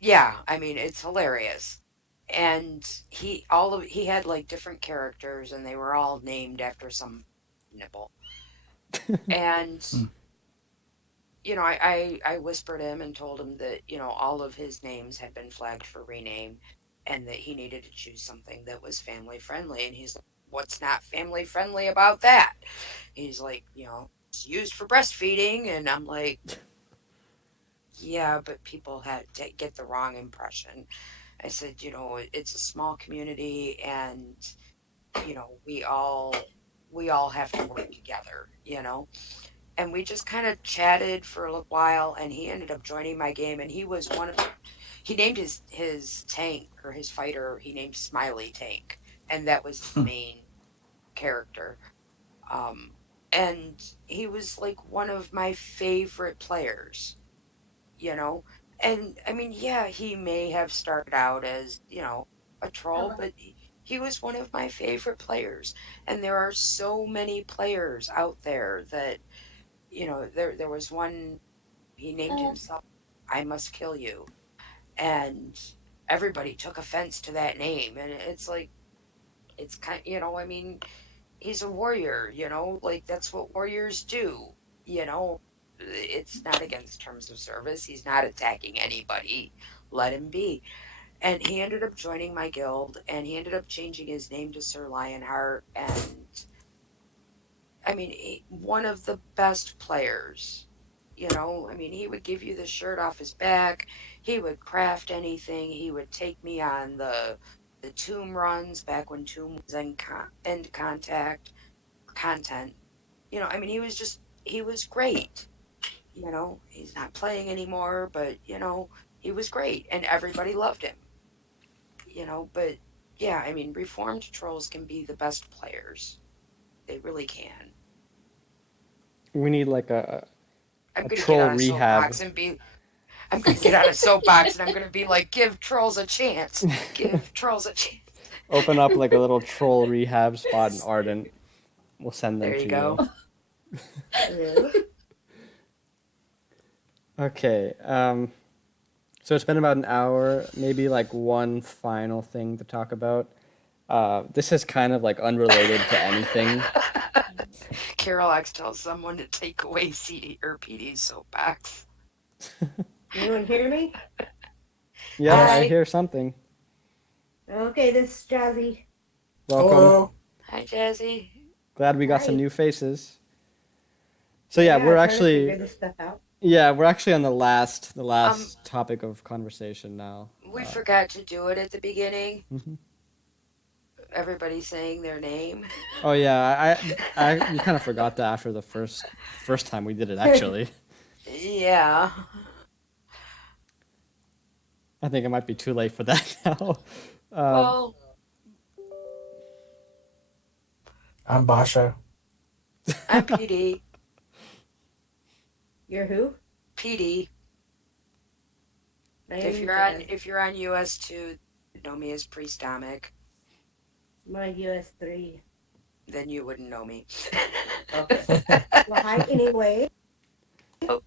yeah, I mean, it's hilarious. And he had like different characters and they were all named after some nipple. And Hmm. I whispered him and told him that, all of his names had been flagged for rename and that he needed to choose something that was family friendly. And he's like, what's not family friendly about that? He's like, it's used for breastfeeding. And I'm like, yeah, but people had to get the wrong impression. I said, it's a small community and, we all have to work together. And we just kind of chatted for a little while and he ended up joining my game and he named his tank or his fighter, he named Smiley Tank, and that was his main character. Um and he was like one of my favorite players, you know? And I mean, yeah, he may have started out as, a troll, but he was one of my favorite players. And there are so many players out there that, there was one, he named Uh, himself I Must Kill You. And everybody took offense to that name. And it's like, it's kind, I mean, he's a warrior, like that's what warriors do, you know. It's not against terms of service. He's not attacking anybody. Let him be. And he ended up joining my guild and he ended up changing his name to Sir Lionheart. And I mean, one of the best players. I mean, he would give you the shirt off his back. He would craft anything. He would take me on the tomb runs back when tomb was end content. I mean, he was great. He's not playing anymore, but he was great and everybody loved him. But yeah, I mean, reformed trolls can be the best players. They really can. We need like I'm a gonna get troll on a rehab. soapbox and be I'm gonna get on a soapbox and I'm gonna be like, give trolls a chance. Give trolls a chance. Open up like a little troll rehab spot in Ardent. We'll send them There you to you. go. Yeah. Okay. So it's been about an hour, maybe like one final thing to talk about. This is kind of like unrelated to anything. Carol X tells someone to take away CD or PD's soapbox. Anyone hear me? Yep, I Hi. hear something. Okay, this is Jazzy. Welcome. Hello. Hi, Jazzy. Glad we got some Hi. new faces. So yeah, Yeah, we're trying to actually figure this stuff out. we're actually on the last Um, topic of conversation now. we forgot to do it at the beginning. Mhm. Everybody saying their name. Oh yeah, we kind of forgot that after the first time we did it actually. Yeah. I think it might be too late for that now. Um, Well, I'm Basha. I'm PD. You're who? PD. I'm Jazz. If you're on US2, know me as Priestomach, My US3. then you wouldn't know me. Okay. Well, hi anyway. Oh.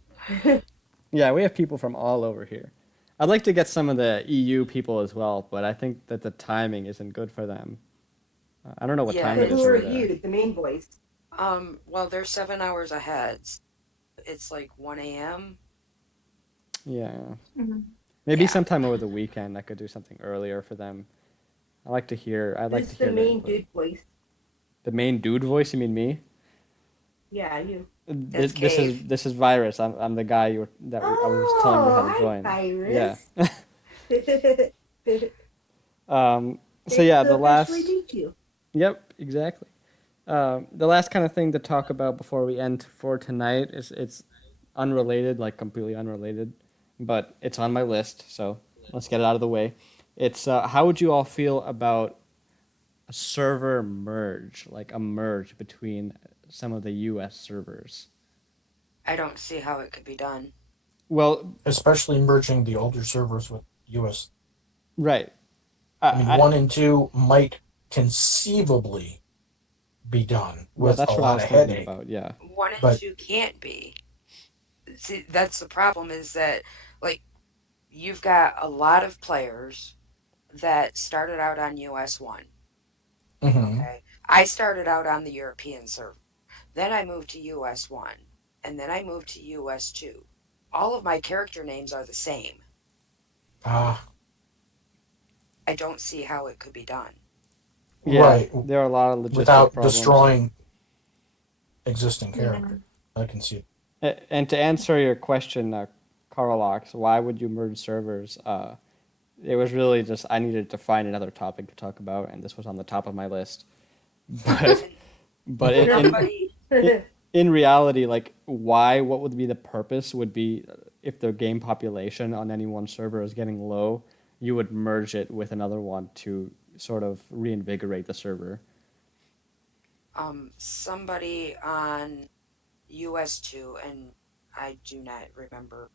yeah, we have people from all over here. I'd like to get some of the EU people as well, but I think that the timing isn't good for them. I don't know what Yeah, time So it is who are over there. you, the main voice? Well, they're 7 hours ahead. It's like 1 a.m. Yeah, Mhm. maybe Yeah. sometime over the weekend I could do something earlier for them. I'd like to hear Who's the their main input. dude voice? The main dude voice? You mean me? Yeah, you. That's This is Cave. Virus. I'm the guy I was telling you how to Oh, join. hi, Yeah. Virus. So Great yeah, to the officially last. meet you. Yep, exactly. The last kind of thing to talk about before we end for tonight is it's unrelated, like completely unrelated, but it's on my list. So let's get it out of the way. It's how would you all feel about a server merge, like a merge between some of the U.S. servers? I don't see how it could be done. Well, Especially merging the older servers with US. right. I mean, I 1 and 2 might conceivably be done well, with a that's what I lot was of thinking headache, about. Yeah. but 1 and 2 can't be. See, that's the problem is that, like, you've got a lot of players that started out on US1. mhm. Okay. I started out on the European server. Then I moved to US1. And then I moved to US2. All of my character names are the same. Ah, I don't see how it could be done. Yeah, right. there are a lot of logistic Without problems. destroying existing Yeah. character. I can see it. And to answer your question, Carlox, why would you merge servers? It was really just I needed to find another topic to talk about, and this was on the top of my list. But And but nobody, in reality, like why? What would be the purpose? Would be if the game population on any one server is getting low, you would merge it with another one to sort of reinvigorate the server. somebody on US2, and I do not remember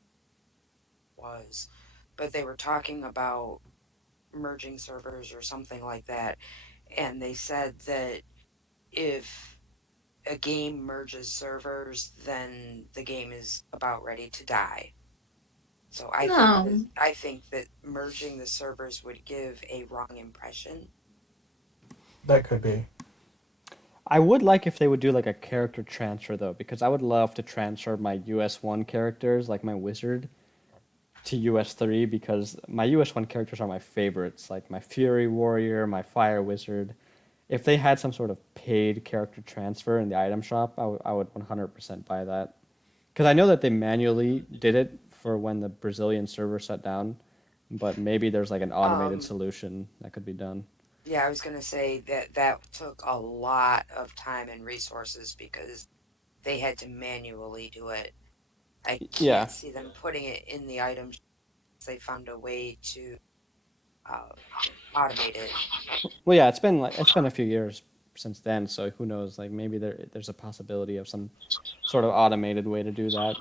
who it was, but they were talking about merging servers or something like that. And they said that if a game merges servers, then the game is about ready to die. So No. I think that merging the servers would give a wrong impression. That could be. I would like if they would do like a character transfer though, because I would love to transfer my US1 characters, like my wizard, to US3 because my US1 characters are my favorites, like my Fury Warrior, my Fire Wizard. If they had some sort of paid character transfer in the item shop, I would 100% buy that. Because I know that they manually did it for when the Brazilian server shut down, but maybe there's like an automated Um, solution that could be done. yeah, I was going to say that that took a lot of time and resources because they had to manually do it. I Yeah. can't see them putting it in the items. They found a way to uh, automate it. Well, yeah, it's been a few years since then, so who knows? Like maybe there's a possibility of some sort of automated way to do that.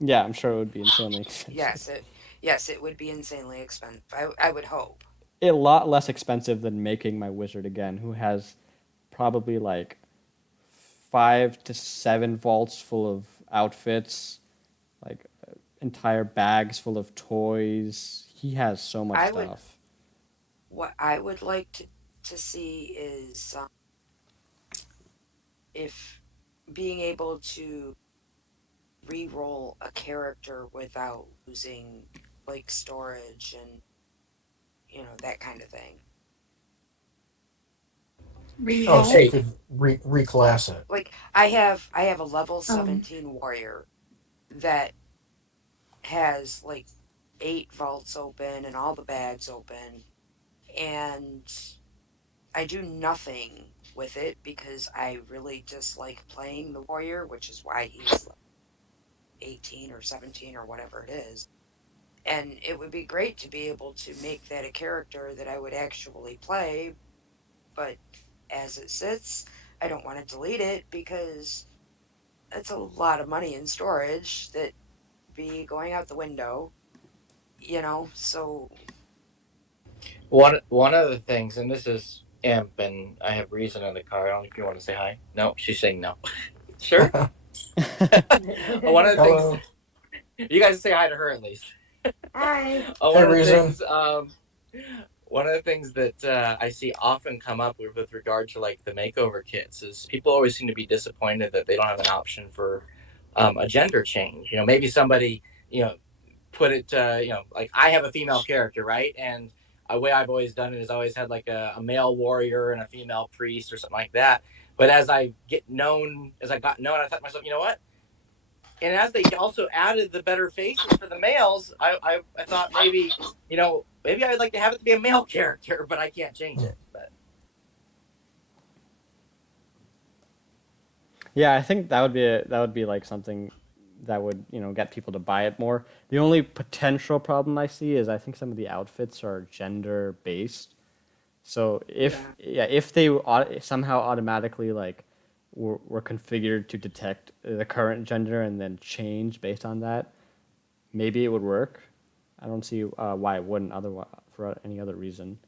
Yeah, I'm sure it would be insanely expensive. Yes, it would be insanely expensive. I would hope. A lot less expensive than making my wizard again, who has probably like 5 to 7 vaults full of outfits like entire bags full of toys. He has so much I would stuff. what I would like to see is if being able to re-roll a character without losing like storage and that kind of thing. Oh, so Reroll. you Hey, could reclass it. Like I have a level Um, 17 warrior that has like 8 vaults open and all the bags open, and I do nothing with it because I really dislike playing the warrior, which is why he's like 18 or 17 or whatever it is. And it would be great to be able to make that a character that I would actually play, but as it sits, I don't want to delete it because it's a lot of money in storage that be going out the window, so one of the things, and this is Imp, and I have Reason in the car. I don't know if you want to say hi. No, she's saying no. Sure. One of the things Hello. you guys say hi to her at least. Hi. Hey, One of the Reason. things, that I see often come up with regard to like the makeover kits is people always seem to be disappointed that they don't have an option for a gender change. Maybe somebody put it, like I have a female character, right? And a way I've always done it is always had like a male warrior and a female priest or something like that. But as I got known, I thought to myself, you know what? And as they also added the better faces for the males, I thought maybe I would like to have it to be a male character, but I can't change Yeah. it. But Yeah, I think that would be like something that would get people to buy it more. The only potential problem I see is I think some of the outfits are gender based. So if they somehow automatically like were configured to detect the current gender and then change based on that, maybe it would work. I don't see why it wouldn't otherwise for any other reason.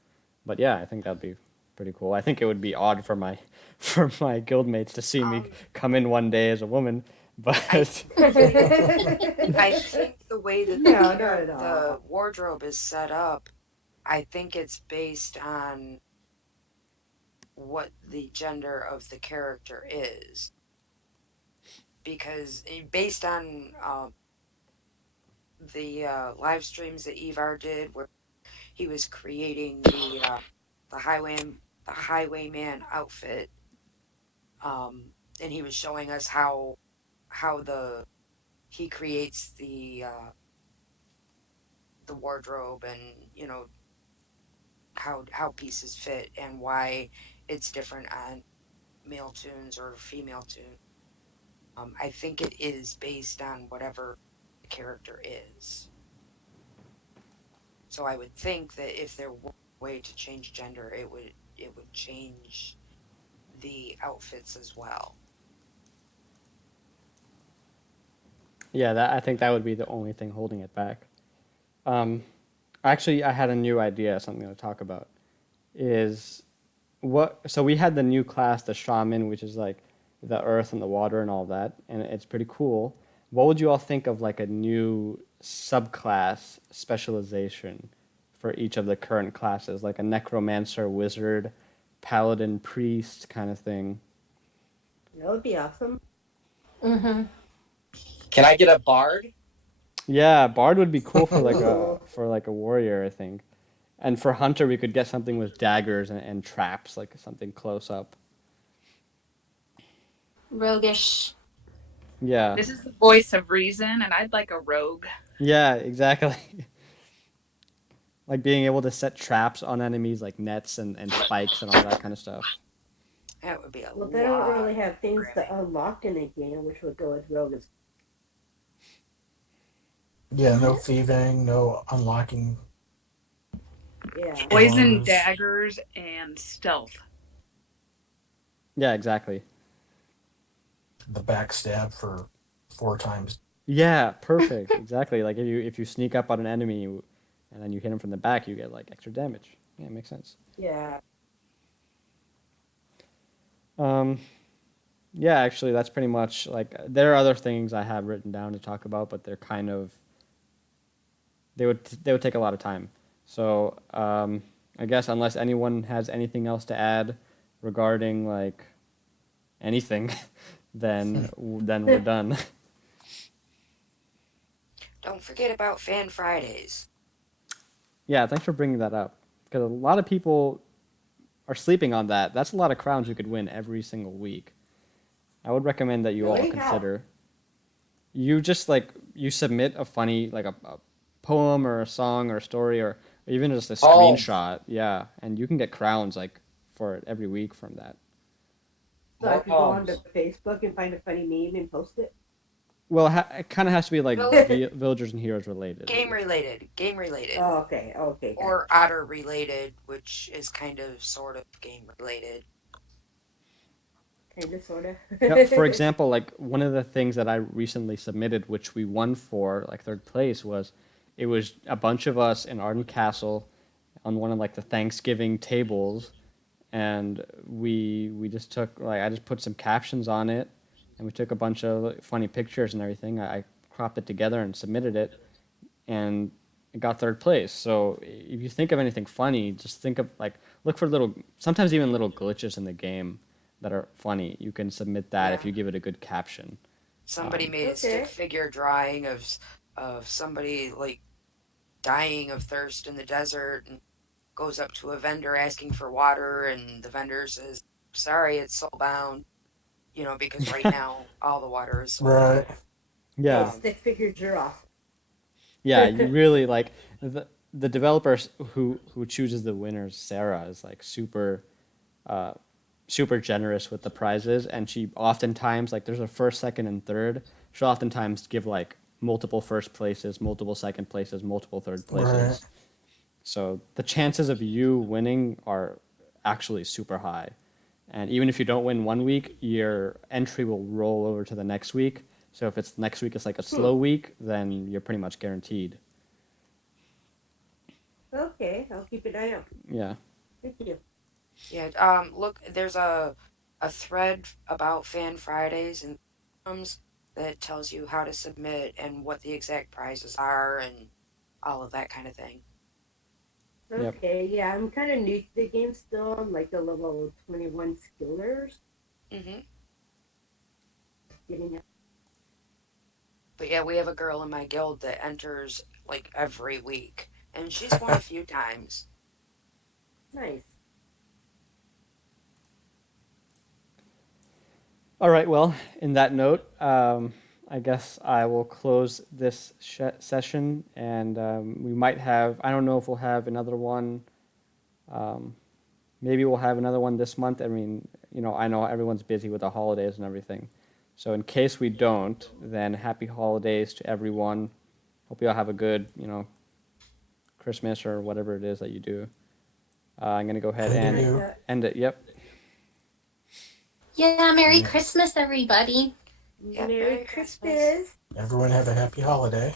But yeah, I think that'd be pretty cool. I think it would be odd for my for my guildmates to see me um come in one day as a woman, I but think I think the way that No, not at the all. wardrobe is set up, I think it's based on what the gender of the character is, because based on the live streams that Evar did where he was creating the highwayman outfit, and he was showing us how the he creates the wardrobe, and how pieces fit and why it's different on male tunes or female tunes. I think it is based on whatever the character is. So I would think that if there were a way to change gender, it would change the outfits as well. yeah, that I think that would be the only thing holding it back. Um, Actually, I had a new idea, something to talk about. Is what so we had the new class, the shaman, which is like the earth and the water and all that, and it's pretty cool. What would you all think of like a new subclass specialization for each of the current classes, like a necromancer, wizard, paladin, priest kind of thing? That would be awesome. mm-hmm. can I get a bard? Yeah, bard would be cool for like Ooh. a warrior, I think. And for hunter, we could get something with daggers and traps, like something close up. Roguish. Yeah, This is the voice of reason, and I'd like a rogue. yeah, exactly. Like being able to set traps on enemies like nets and spikes and all that kind of stuff. That would be a Well, they don't lot really of have things to programming. unlock in the game, which would go with rogue. Yeah, no thieving, no unlocking Yeah. Poison, doors. daggers, and stealth. Yeah, exactly. The backstab for 4 times. Yeah, perfect. Exactly. Like if you sneak up on an enemy and then you hit him from the back, you get like extra damage. Yeah, it makes sense. Yeah. Um, Yeah, actually, that's pretty much like there are other things I have written down to talk about, but they're kind of they would take a lot of time. So I guess unless anyone has anything else to add regarding like anything, then we're done. Don't forget about Fan Fridays. Yeah, thanks for bringing that up because a lot of people are sleeping on that. That's a lot of crowns you could win every single week. I would recommend that you all Really? How? consider. You just like you submit a funny like a poem or a song or a story or even just a Oh, screenshot. Yeah, and you can get crowns like for it every week from that. So I more could go on to poems. Facebook and find a funny meme and post it? Well, it kind of has to be like Vill- villagers and heroes related. game related, Oh, okay. Okay, or gotcha. otter related, which is kind of sort of game related. Kind of, sort of. Yep. For example, like one of the things that I recently submitted, which we won for like third place, was it was a bunch of us in Arden Castle on one of like the Thanksgiving tables, and we just took like I just put some captions on it, and we took a bunch of like, funny pictures and everything. I cropped it together and submitted it, and it got third place. So if you think of anything funny, just think of like look for little sometimes even little glitches in the game that are funny. You can submit that if Yeah, you give it a good caption. somebody Um, made a stick Okay. figure drawing of somebody like dying of thirst in the desert and goes up to a vendor asking for water, and the vendor says, "Sorry, it's soulbound." Because right now all the water is Right. soulbound. yeah, Those Um, stick figures are yeah. You awesome. really like the developer who chooses the winners. Sarah is like uh, super generous with the prizes, and she oftentimes like there's a first, second, and third. She'll oftentimes give like multiple first places, multiple second places, multiple third Right. places. So the chances of you winning are actually super high. And even if you don't win one week, your entry will roll over to the next week. So if it's next week, it's like a Hmm. slow week, then you're pretty much guaranteed. Okay, I'll keep an eye out. Yeah. Thank you. yeah. Look, there's a thread about Fan Fridays and forums that tells you how to submit and what the exact prizes are and all of that kind of thing. Yep. Okay, yeah, I'm kind of new to the game still. I'm like a level 21 skillers. Hmm. Getting But yeah, we have a girl in my guild that enters like every week, and she's won a few times. nice. All right. Well, in that note, I guess I will close this session, and we might have. I don't know if we'll have another one. Um, maybe we'll have another one this month. I mean, I know everyone's busy with the holidays and everything. So in case we don't, then happy holidays to everyone. Hope you all have a good, Christmas or whatever it is that you do. I'm gonna go ahead Same to Good and night, you. Doc. end it. Yep. Yeah, Merry Yeah. Christmas, everybody. Yep, Merry Merry Christmas. Christmas. Everyone have a happy holiday.